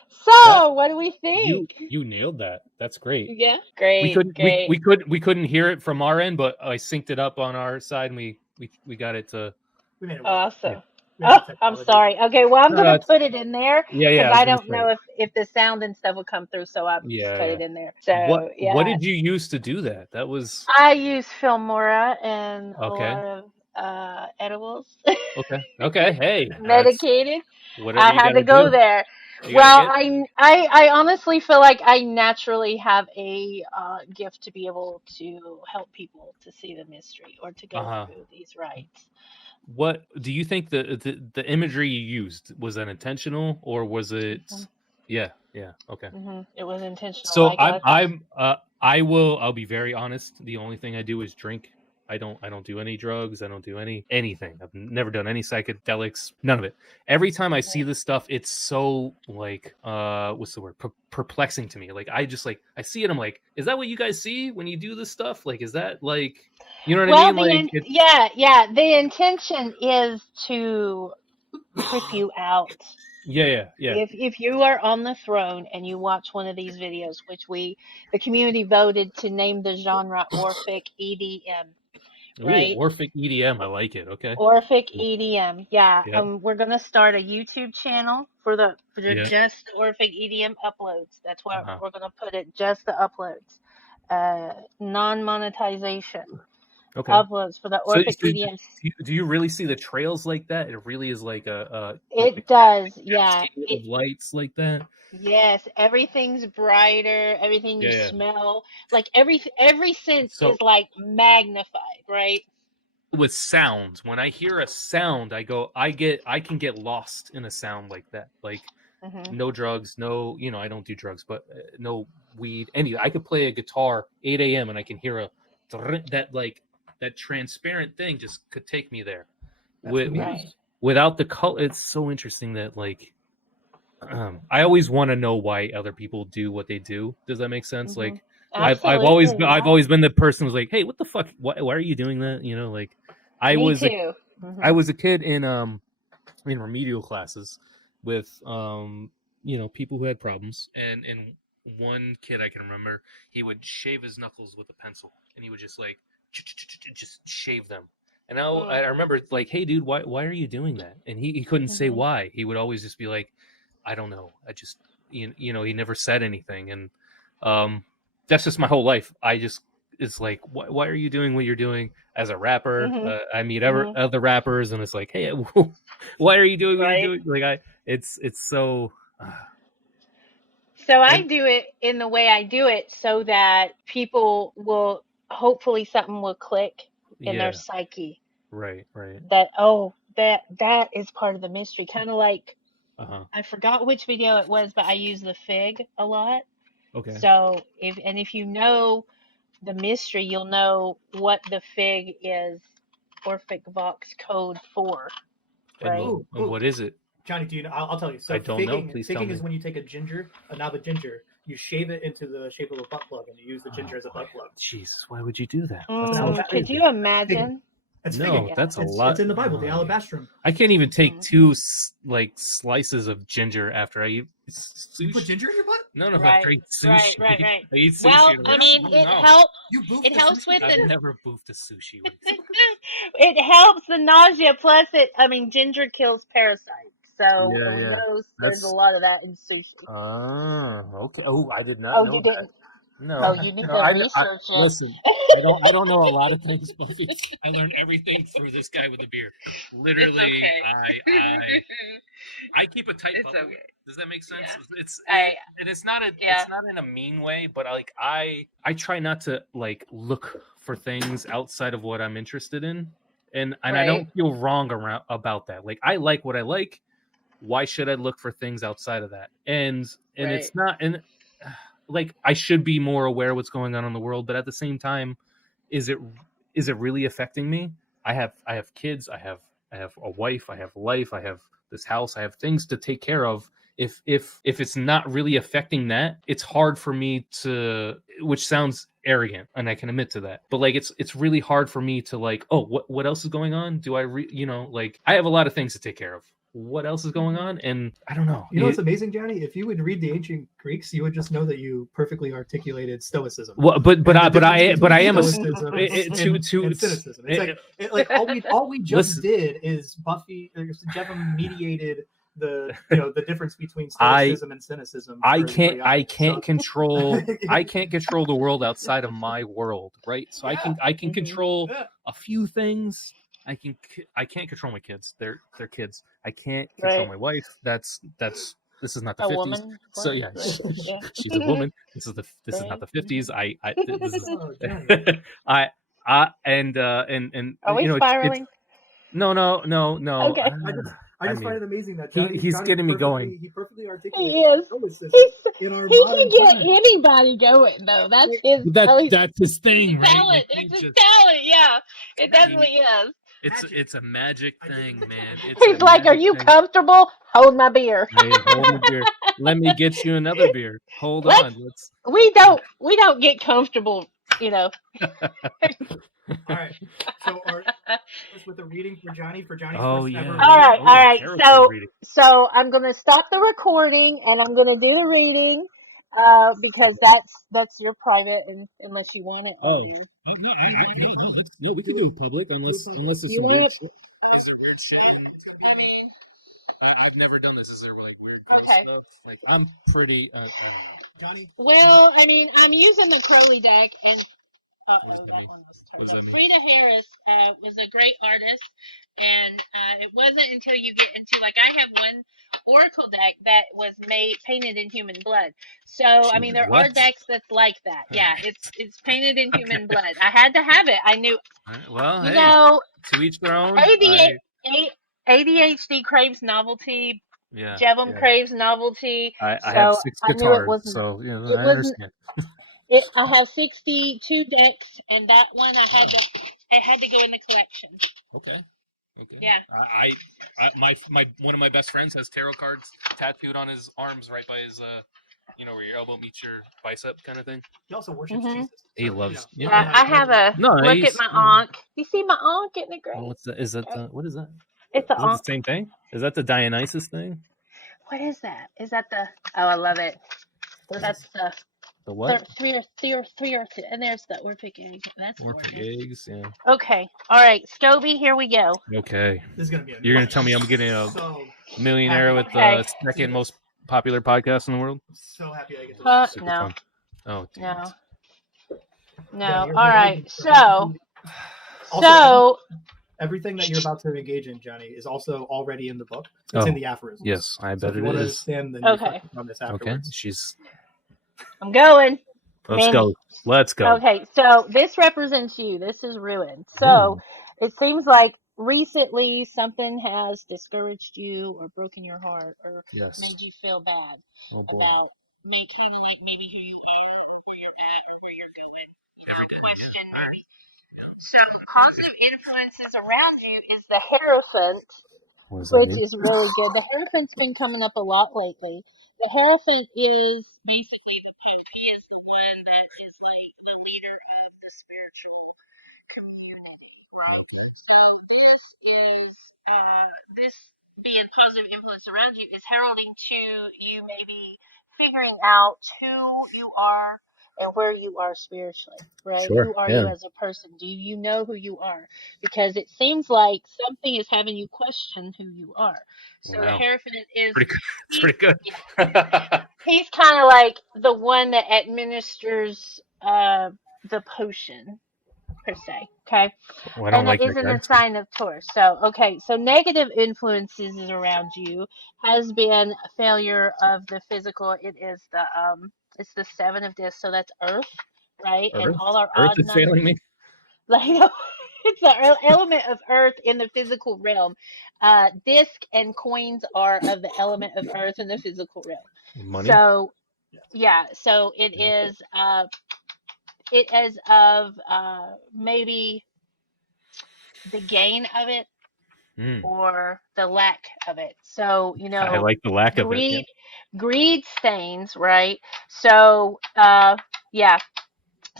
So, what do we You think? you nailed that. That's great. Yeah, great, We couldn't great. we couldn't hear it from our end, but I synced it up on our side and we got it to. We made it work. Awesome. We had Oh, some I'm technology. sorry. Okay, well, I'm No, gonna that's- put it in there Yeah, because yeah. I was gonna don't know say. if the sound and stuff will come through, so I'll just Yeah, put it yeah. in there. So What yeah, did you use to do that? That was I use Filmora and a okay. lot of edibles, Okay. Okay. Hey, that's medicated. whatever I you had gotta to go do. there. You Well, gotta get. I honestly feel like I naturally have a gift to be able to help people to see the mystery or to go Uh-huh. through these rites. What do you think the imagery you used, was that intentional or was it? Mhm. Yeah. Yeah. Okay. It was intentional. So Like I'll be very honest. The only thing I do is drink I don't do any drugs. I don't do anything. I've never done any psychedelics. None of it. Every time I see this stuff, it's so like what's the word? Perplexing to me. Like I see it. I'm like, is that what you guys see when you do this stuff? Like, is that like, you know what I mean? Like, yeah. The intention is to trip you out. Yeah. If you are on the throne and you watch one of these videos, which the community voted to name the genre Orphic EDM, right? Ooh, Orphic EDM, I like it. Okay. Orphic EDM, yeah. Yeah. We're gonna start a YouTube channel for Yeah. just the Orphic EDM uploads. That's where Uh-huh. we're gonna put it. Just the uploads, non-monetization. Okay. Uploads for the Orphic EDM. Do you really see the trails like that? It really is like It does, yeah. Of lights like that. Yes, everything's brighter. Everything you smell, like every sense is like magnified, right? With sounds, when I hear a sound, I can get lost in a sound like that. Like no drugs, no, I don't do drugs, but no weed. I could play a guitar 8 a.m. and I can hear that transparent thing just could take me there. Without the color, it's so interesting that like I always want to know why other people do what they do. Does that make sense? Like I've always been the person who's like, hey, what the fuck? Why are you doing that? Like I was a kid in remedial classes with people who had problems, and one kid I can remember, he would shave his knuckles with a pencil, and he would just like just shave them. And I remember like, hey dude, why are you doing that? And he couldn't say why. He would always just be like, I don't know. I just he never said anything. And that's just my whole life. It's like, why are you doing what you're doing as a rapper? I meet other rappers, and it's like, hey, why are you doing what you're doing? Like it's so. So I do it in the way I do it, so that people will hopefully something will click in their psyche. Right. That is part of the mystery. Kind of like, I forgot which video it was, but I use the fig a lot. Okay. So if you know the mystery, you'll know what the fig is Orphic Vox code for. Right. And what is it? Johnny, do you know? I'll tell you. So I don't know. Please tell me. Figging is when you take a knob of ginger, you shave it into the shape of a butt plug, and you use the ginger as a butt plug. Jesus, why would you do that? Could you imagine? That's that's a lot. It's in the Bible, the alabastrum. I can't even take two slices of ginger after I eat sushi. You put ginger in your butt? No, Right. I eat sushi. Right. I eat sushi. Well, I mean, it helps. It helps with I've never boofed a sushi. It helps the nausea. Plus, ginger kills parasites. So there's a lot of that in sushi. Okay. Oh, I did not know you that. didn't? No. Oh, you need to research it. Listen, I don't know a lot of things, Buffy. I learned everything through this guy with the beard. Literally, okay. I keep a tight bubble. Okay. Does that make sense? Yeah. It's not in a mean way, but I try not to like look for things outside of what I'm interested in, and I don't feel wrong about that. Like I like what I like. Why should I look for things outside of that? And it's not, and like I should be more aware of what's going on in the world, but at the same time, is it really affecting me? I have kids, I have a wife, I have life, I have this house, I have things to take care of. If it's not really affecting that, it's hard for me to, which sounds arrogant, and I can admit to that, but like it's really hard for me to like, oh, what else is going on? Do I like I have a lot of things to take care of. What else is going on? And I don't know. You know what's amazing, Johnny? If you would read the ancient Greeks, you would just know that you perfectly articulated Stoicism. Well, but I am a cynicism. It's like all we just did is Buffy or Jevon mediated the difference between Stoicism and cynicism. I can't control the world outside of my world, right? So I can control a few things. I can't control my kids. They're kids. I can't control my wife. This is not the 50s. Woman. So yeah, she's a woman. This is not the 50s. Are we spiraling? No. Okay. I just I find mean, it amazing that he's getting me going. He perfectly He articulated is. stoicism He's in our he modern can get time. anybody going though. That's his. But At least that's his thing, right? talent. Like, It's he his just talent. Yeah, it definitely is. it's a magic thing, man. It's He's a like, "Are magic you thing. comfortable? Hold my beer." Hey, hold my beer. Let me get you another beer. Hold Let's. on. Let's. We don't get comfortable. You know. All right. So with the reading for Johnny Oh first yeah. ever All right, reading. all right. Tarot card reading. So I'm gonna stop the recording and I'm gonna do the reading, because that's your private, and unless you want it on there. Oh no, we can do it public unless there's You some want weird it? shit. Is there weird shit? I mean, I've never done this. Is there like weird gross okay. stuff? Like I'm pretty. I don't know. Johnny. Well, I mean, I'm using the Crowley deck, and What does that mean? What does that mean? Frida Harris was a great artist, and it wasn't until you get into, like, I have one oracle deck that was painted in human blood. So I mean, there are What? decks that's like that. Yeah, it's painted in human blood. I had to have it. I knew. Well, You hey, know, to each their own. ADHD craves novelty. Yeah. Jevem yeah. craves novelty. I So have 6 I knew it guitars, wasn't. so yeah, It I wasn't. understand. I have 62 decks, and that one I had to go in the collection. Okay. Yeah. My one of my best friends has tarot cards tattooed on his arms, right by his where your elbow meets your bicep, kind of thing. He also worships Mhm. Jesus. He loves. Yeah, I have a look at my ankh. You see my ankh in the grave? What's that? Is that what is that? It's an Is it the ankh. same thing? Is that the Dionysus thing? What is that? Is that the? Oh, I love it. That's the. The what? Three, and there's the Orphic egg. That's Orphic gorgeous. eggs. Yeah. Okay. All right, Scobie, here we go. Okay. This is gonna be. You're gonna tell me I'm getting a so millionaire with Okay. the second most popular podcast in the world? so happy I get to. Super No, fun. Oh, damn no, it. no. Yeah, All you're right. ready. So, Also, everything that you're about to engage in, Johnny, is also already in the book. It's Oh, in the aphorisms. Yes, I So bet if you it want to is. understand, then Okay. you on this Okay, afterwards. she's. I'm going. Let's Mandy. go. Let's go. Okay, so this represents you. This is ruin. So it seems like recently something has discouraged you or broken your heart or Yes. made you feel bad Oh boy. about kind of like maybe who you are, where you're at, or where you're going. Question maybe. So positive influences around you is the Hierophant, What does that which mean? is really good. The Hierophant's been coming up a lot lately. The Hierophant is basically he is the one that is like the leader of the spiritual community, right? So this being positive influence around you is heralding to you maybe figuring out who you are and where you are spiritually, right? Sure, Who are yeah. you as a person? Do you know who you are? Because it seems like something is having you question who you are. So the Wow. Hierophant is Pretty good. It's pretty good. he's kind of like the one that administers the potion per se. Okay. Well, I don't And like it is that in guy. the sign of Taurus. So, okay. So negative influences around you has been failure of the physical. It is it's the 7 of discs. So that's Earth, right? And Earth? all our Earth odd is numbers. failing me. Like, it's the element of Earth in the physical realm. Disc and coins are of the element of Earth in the physical realm. Money. So, yeah. So it is of maybe the gain of it or the lack of it. So, I like the lack of it. Yeah. Greed stains, right? So, yeah.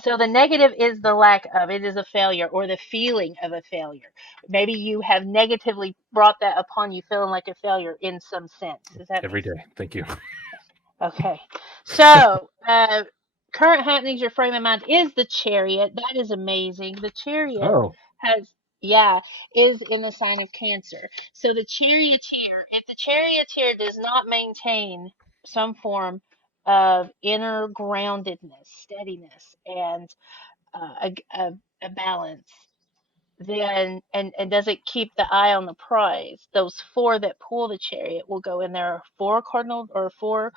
So the negative is the lack of it is a failure or the feeling of a failure. Maybe you have negatively brought that upon you, feeling like a failure in some sense. Does that Every make day. sense? Thank you. Okay. So, current happenings, your frame of mind is the Chariot. That is amazing. The Chariot is in the sign of Cancer. So the Charioteer, if the Charioteer does not maintain some form of inner groundedness, steadiness, and a balance, then and doesn't keep the eye on the prize, those 4 that pull the chariot will go in there 4 cardinal or 4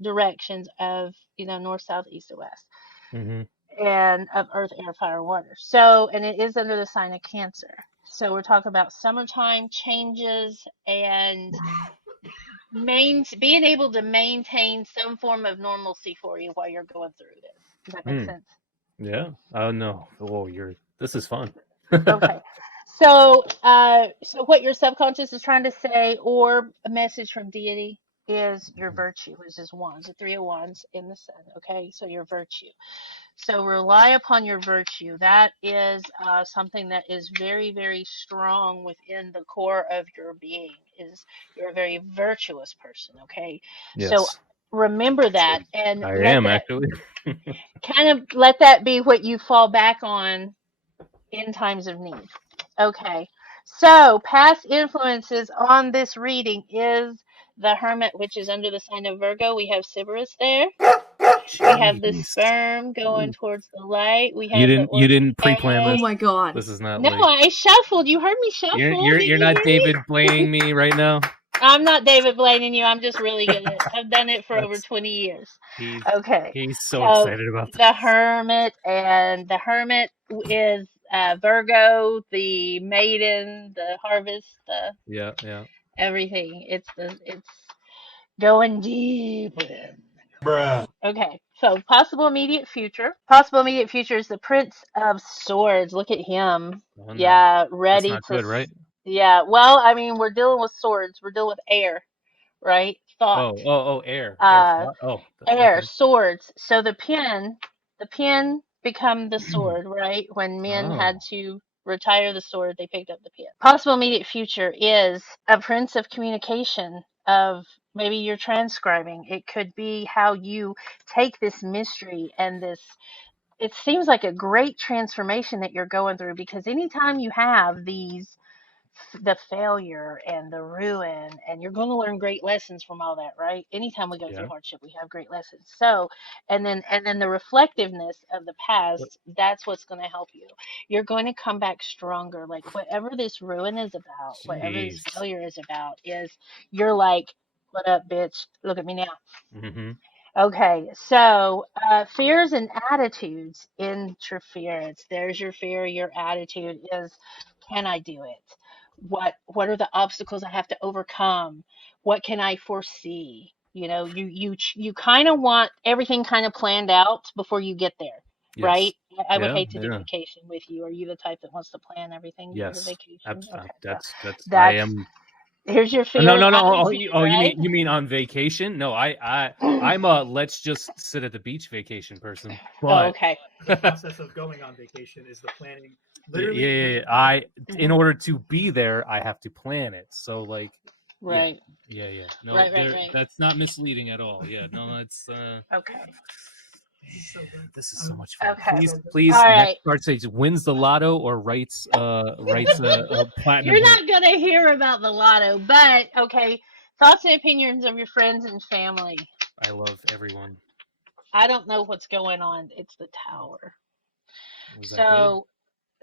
directions of north, south, east, and west, and of earth, air, fire, water. So, and it is under the sign of Cancer. So we're talking about summertime changes and being able to maintain some form of normalcy for you while you're going through this. Does that make sense? Yeah. Oh no. Oh, this is fun. Okay. So what your subconscious is trying to say, or a message from deity, is your virtue, which is wands, the 3 of wands in the sun. Okay, so your virtue. So rely upon your virtue. That is something that is very, very strong within the core of your being. Is you're a very virtuous person. Okay, so Yes. remember that and I let am that actually. kind of let that be what you fall back on in times of need. Okay, so past influences on this reading is the Hermit, which is under the sign of Virgo. We have Sybaris there. We have the Jeez. sperm going towards the light. We You have the didn't pre-plan Oh this. my god. This is not No, like I shuffled. You heard me shuffle. you're Did you not hear David me? blaming me right now. I'm not David blaming you. I'm just really good at it. I've done it for over That's 20 years. he's Okay. he's so So excited about the that. Hermit, and the Hermit is Virgo, the Maiden, the Harvest, the Yeah. everything. It's going deep in. Bruh. Okay, so possible immediate future. Possible immediate future is the Prince of Swords. Look at him. Oh no. Yeah, That's ready not to. good, right? Yeah, well, I mean, we're dealing with swords. We're dealing with air, right? Thought. Air. Uh, Thought. Oh, air, okay. swords. So the pen become the sword, right? When men Oh. had to retire the sword, they picked up the pen. Possible immediate future is a prince of communication, of maybe you're transcribing. It could be how you take this mystery and this, it seems like a great transformation that you're going through, because anytime you have the failure and the ruin, and you're going to learn great lessons from all that, right? Anytime we go through Yeah. hardship, we have great lessons. So and then the reflectiveness of the past, that's what's going to help you. You're going to come back stronger. Like whatever this ruin is about, whatever this Jeez. failure is about, is you're like, what up, bitch, look at me now. Mm-hmm. Okay, so fears and attitudes, interference. There's your fear. Your attitude is, can I do it? What are the obstacles I have to overcome? What can I foresee? You kind of want everything kind of planned out before you get there, Yes. right? I would Yeah. hate to do Yeah. vacation with you. Are you the type that wants to plan everything for the Yes. vacation? Okay, so That's I that's am. here's your No, fear and no, no. attitude, right? You mean on vacation? No, I'm a let's just sit at the beach vacation person. Oh, But okay. The process of going on vacation is the planning. Literally, yeah. In Mhm. order to be there, I have to plan it. So like, Right. yeah. No, Right. that's not misleading at all. Yeah, no, it's Okay. this is so much fun. Okay. Please, All next right. card stage wins the lotto or writes a platinum You're hit. not going to hear about the lotto, but okay. Thoughts and opinions of your friends and family. I love everyone. I don't know what's going on. It's the Tower. Was that good? So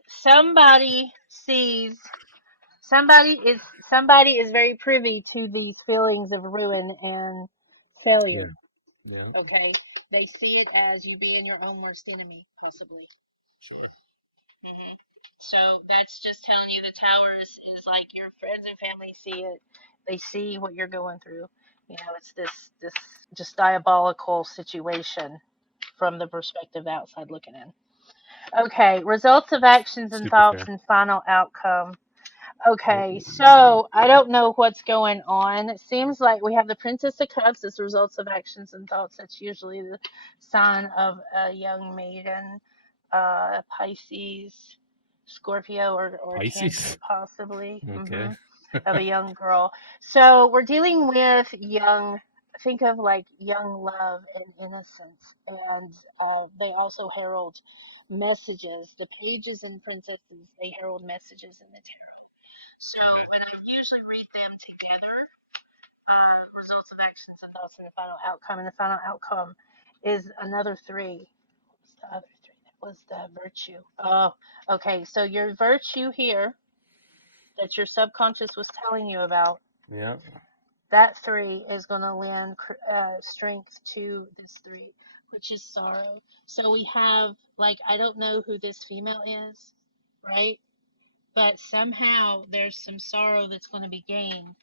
somebody is very privy to these feelings of ruin and failure. Yeah. Okay. They see it as you being your own worst enemy, possibly. Sure. hmm So that's just telling you the Tower is like your friends and family see it. They see what you're going through. It's this just diabolical situation from the perspective outside looking in. Okay, results of actions and Super thoughts fair. and final outcome. Okay, so I don't know what's going on. It seems like we have the Princess of Cups as results of actions and thoughts. That's usually the sign of a young maiden, Pisces, Scorpio, or Pisces? Cancer, possibly, Okay. of a young girl. So we're dealing with think of like young love and innocence, and they also herald messages. The pages and princesses, they herald messages in the tarot. So, but I usually read them together, results of actions and thoughts and the final outcome. And the final outcome is another 3. What's the other 3? That was the virtue. Oh, okay. So your virtue here that your subconscious was telling you about, Yeah. that 3 is going to lend strength to this 3, which is sorrow. So we have, like, I don't know who this female is, right? but somehow there's some sorrow that's going to be gained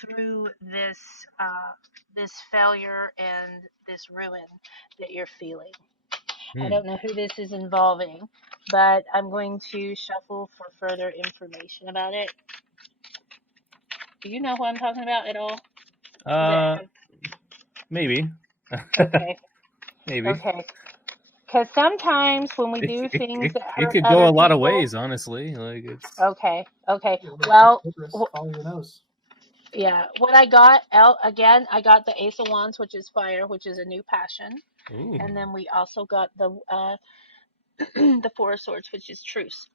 through this failure and this ruin that you're feeling. I Hmm. don't know who this is involving, but I'm going to shuffle for further information about it. Do you know what I'm talking about at all? Does it Maybe. okay, Maybe. okay. Because sometimes when we do things that It hurt could other go a lot of people, ways, honestly. Like it's okay, okay. Yeah, like Well, Cerberus, follow your nose. yeah. What I got out again, I got the Ace of Wands, which is fire, which is a new passion, ooh. and then we also got the the Four of Swords, which is truce.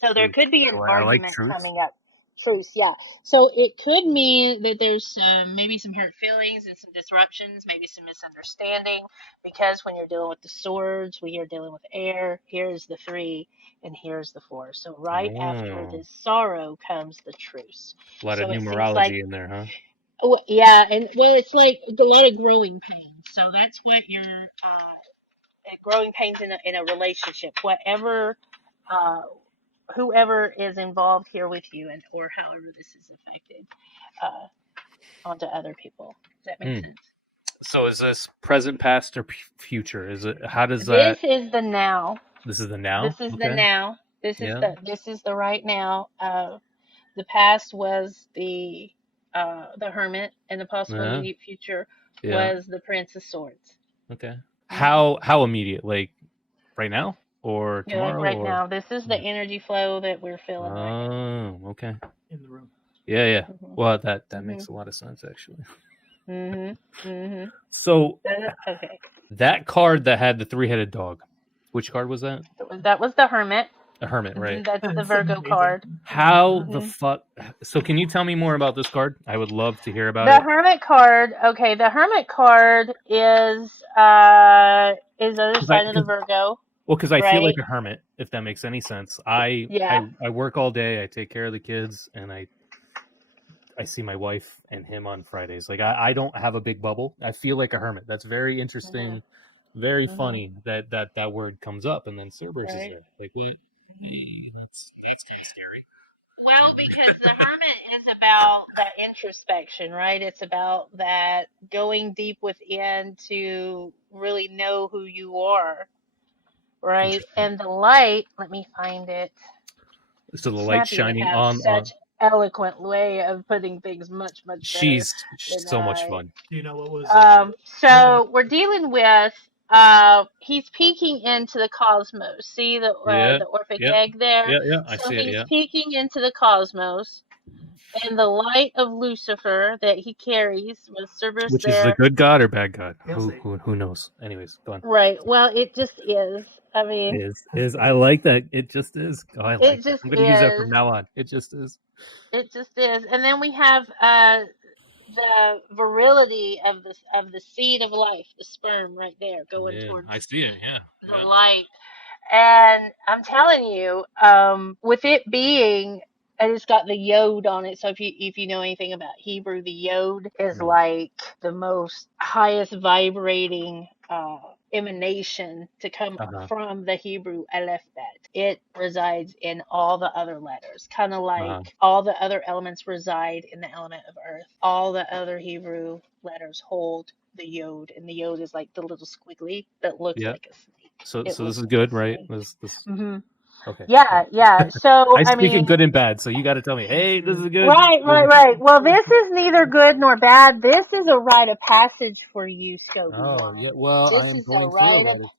So there Truth. could be an So I like argument truth. coming up. Truce, yeah. So it could mean that there's maybe some hurt feelings and some disruptions, maybe some misunderstanding, because when you're dealing with the swords, when you're dealing with air, here's the 3 and here's the 4. So right after Oh, this sorrow comes the truce. a lot of So it seems like, numerology in there, huh? oh, yeah, and well, it's like a lot of growing pains. So that's what you're growing pains in a relationship, whatever. Uh, Whoever is involved here with you, and or however this is affected uh, onto other people. Does that make Hmm. sense? So is this present, past, or future? Is it? How does This that? is the now. This is the now. This is the Okay. now. Yeah. This is the right now. The past was the Hermit, and the possible Yeah. immediate future Yeah. was the Prince of Swords. Okay. Mhm. How immediate? Like right now or Yeah, like tomorrow right or? now, this is the energy flow that we're feeling right now. Oh, okay. In the room. Yeah, yeah. Mhm. Well, that Mhm. makes a lot of sense actually. Mhm. Mhm. So Okay. that card that had the 3-headed dog, which card was that? That was the Hermit. A hermit, right? That's the That's Virgo amazing. card. How the Mhm. fuck? So can you tell me more about this card? I would love to hear about The it. Hermit card. Okay, the Hermit card is other 'Cause sign of the Virgo, Well, because I feel like right? a hermit, if that makes any sense. I Yeah. work all day. I take care of the kids, and I see my wife and him on Fridays. Like I don't have a big bubble. I feel like a hermit. That's very interesting, very Mhm. funny that word comes up, and then Cerberus is Right. there. Like what? That's kind of scary. Well, because the Hermit is about that introspection, right? It's about that going deep within to really know who you are, right? Interesting. And the light. Let me find it. So the light Snappy would shining have on. such eloquent way of putting things much better She's than so much I. fun. Do you know what was? So we're dealing with he's peeking into the cosmos. See Yeah, the Orphic yeah, egg there? yeah. I So see it. he's Yeah. peeking into the cosmos, and the light of Lucifer that he carries with Cerberus Which is the there. good god or bad god? Can't see. Who knows? Anyways, go on. Right. Well, it just is. I mean, Is I like that. It just is. Oh, I like it that. just I'm gonna use that from is. now on. It just is. It just is. And then we have the virility of the seed of life, the sperm right there going Yeah, towards I see it. Yeah. the light. And I'm telling you, with it being, and it's got the yod on it. So if you know anything about Hebrew, the yod is Mm. like the most highest vibrating emanation to come from the Hebrew alphabet. It resides in all the other letters, kind of like all the other elements reside in the element of earth. All the other Hebrew letters hold the yod, and the yod is like the little squiggly that looks like a snake. So It this looks is like good, a right? snake. This okay. Yeah, yeah. So I I speak in mean, good and bad, so you got to tell me, hey, this is good. right. Well, this is neither good nor bad. This is a rite of passage for you, Scobie. Oh yeah, well I This am is a going through a rite of rite of.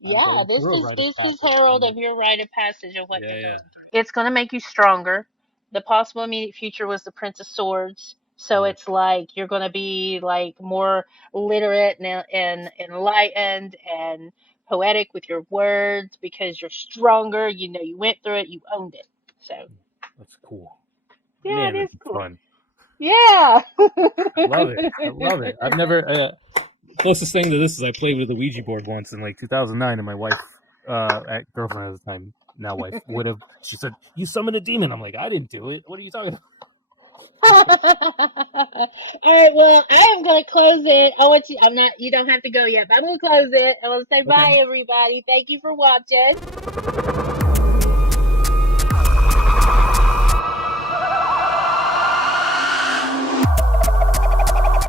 yeah. This through a is rite of this is passage. herald of your rite of passage of what Yeah, you're yeah. going through. It's going to make you stronger. The possible immediate future was the Prince of Swords. So it's like you're going to be like more literate and enlightened and poetic with your words because you're stronger. You know, you went through it, you owned it. So That's cool. yeah, Man, it this is is cool. fun. Yeah. Love it. I love it. I've never. Closest thing to this is I played with the Ouija board once in like 2009, and my wife, girlfriend at the time, now wife, would have. She said, "You summoned a demon." I'm like, "I didn't do it. What are you talking about?" All right, well, I am going to close it. I want you, I'm not, you don't have to go yet, but I'm going to close it. I want to say bye, everybody. Thank you for watching.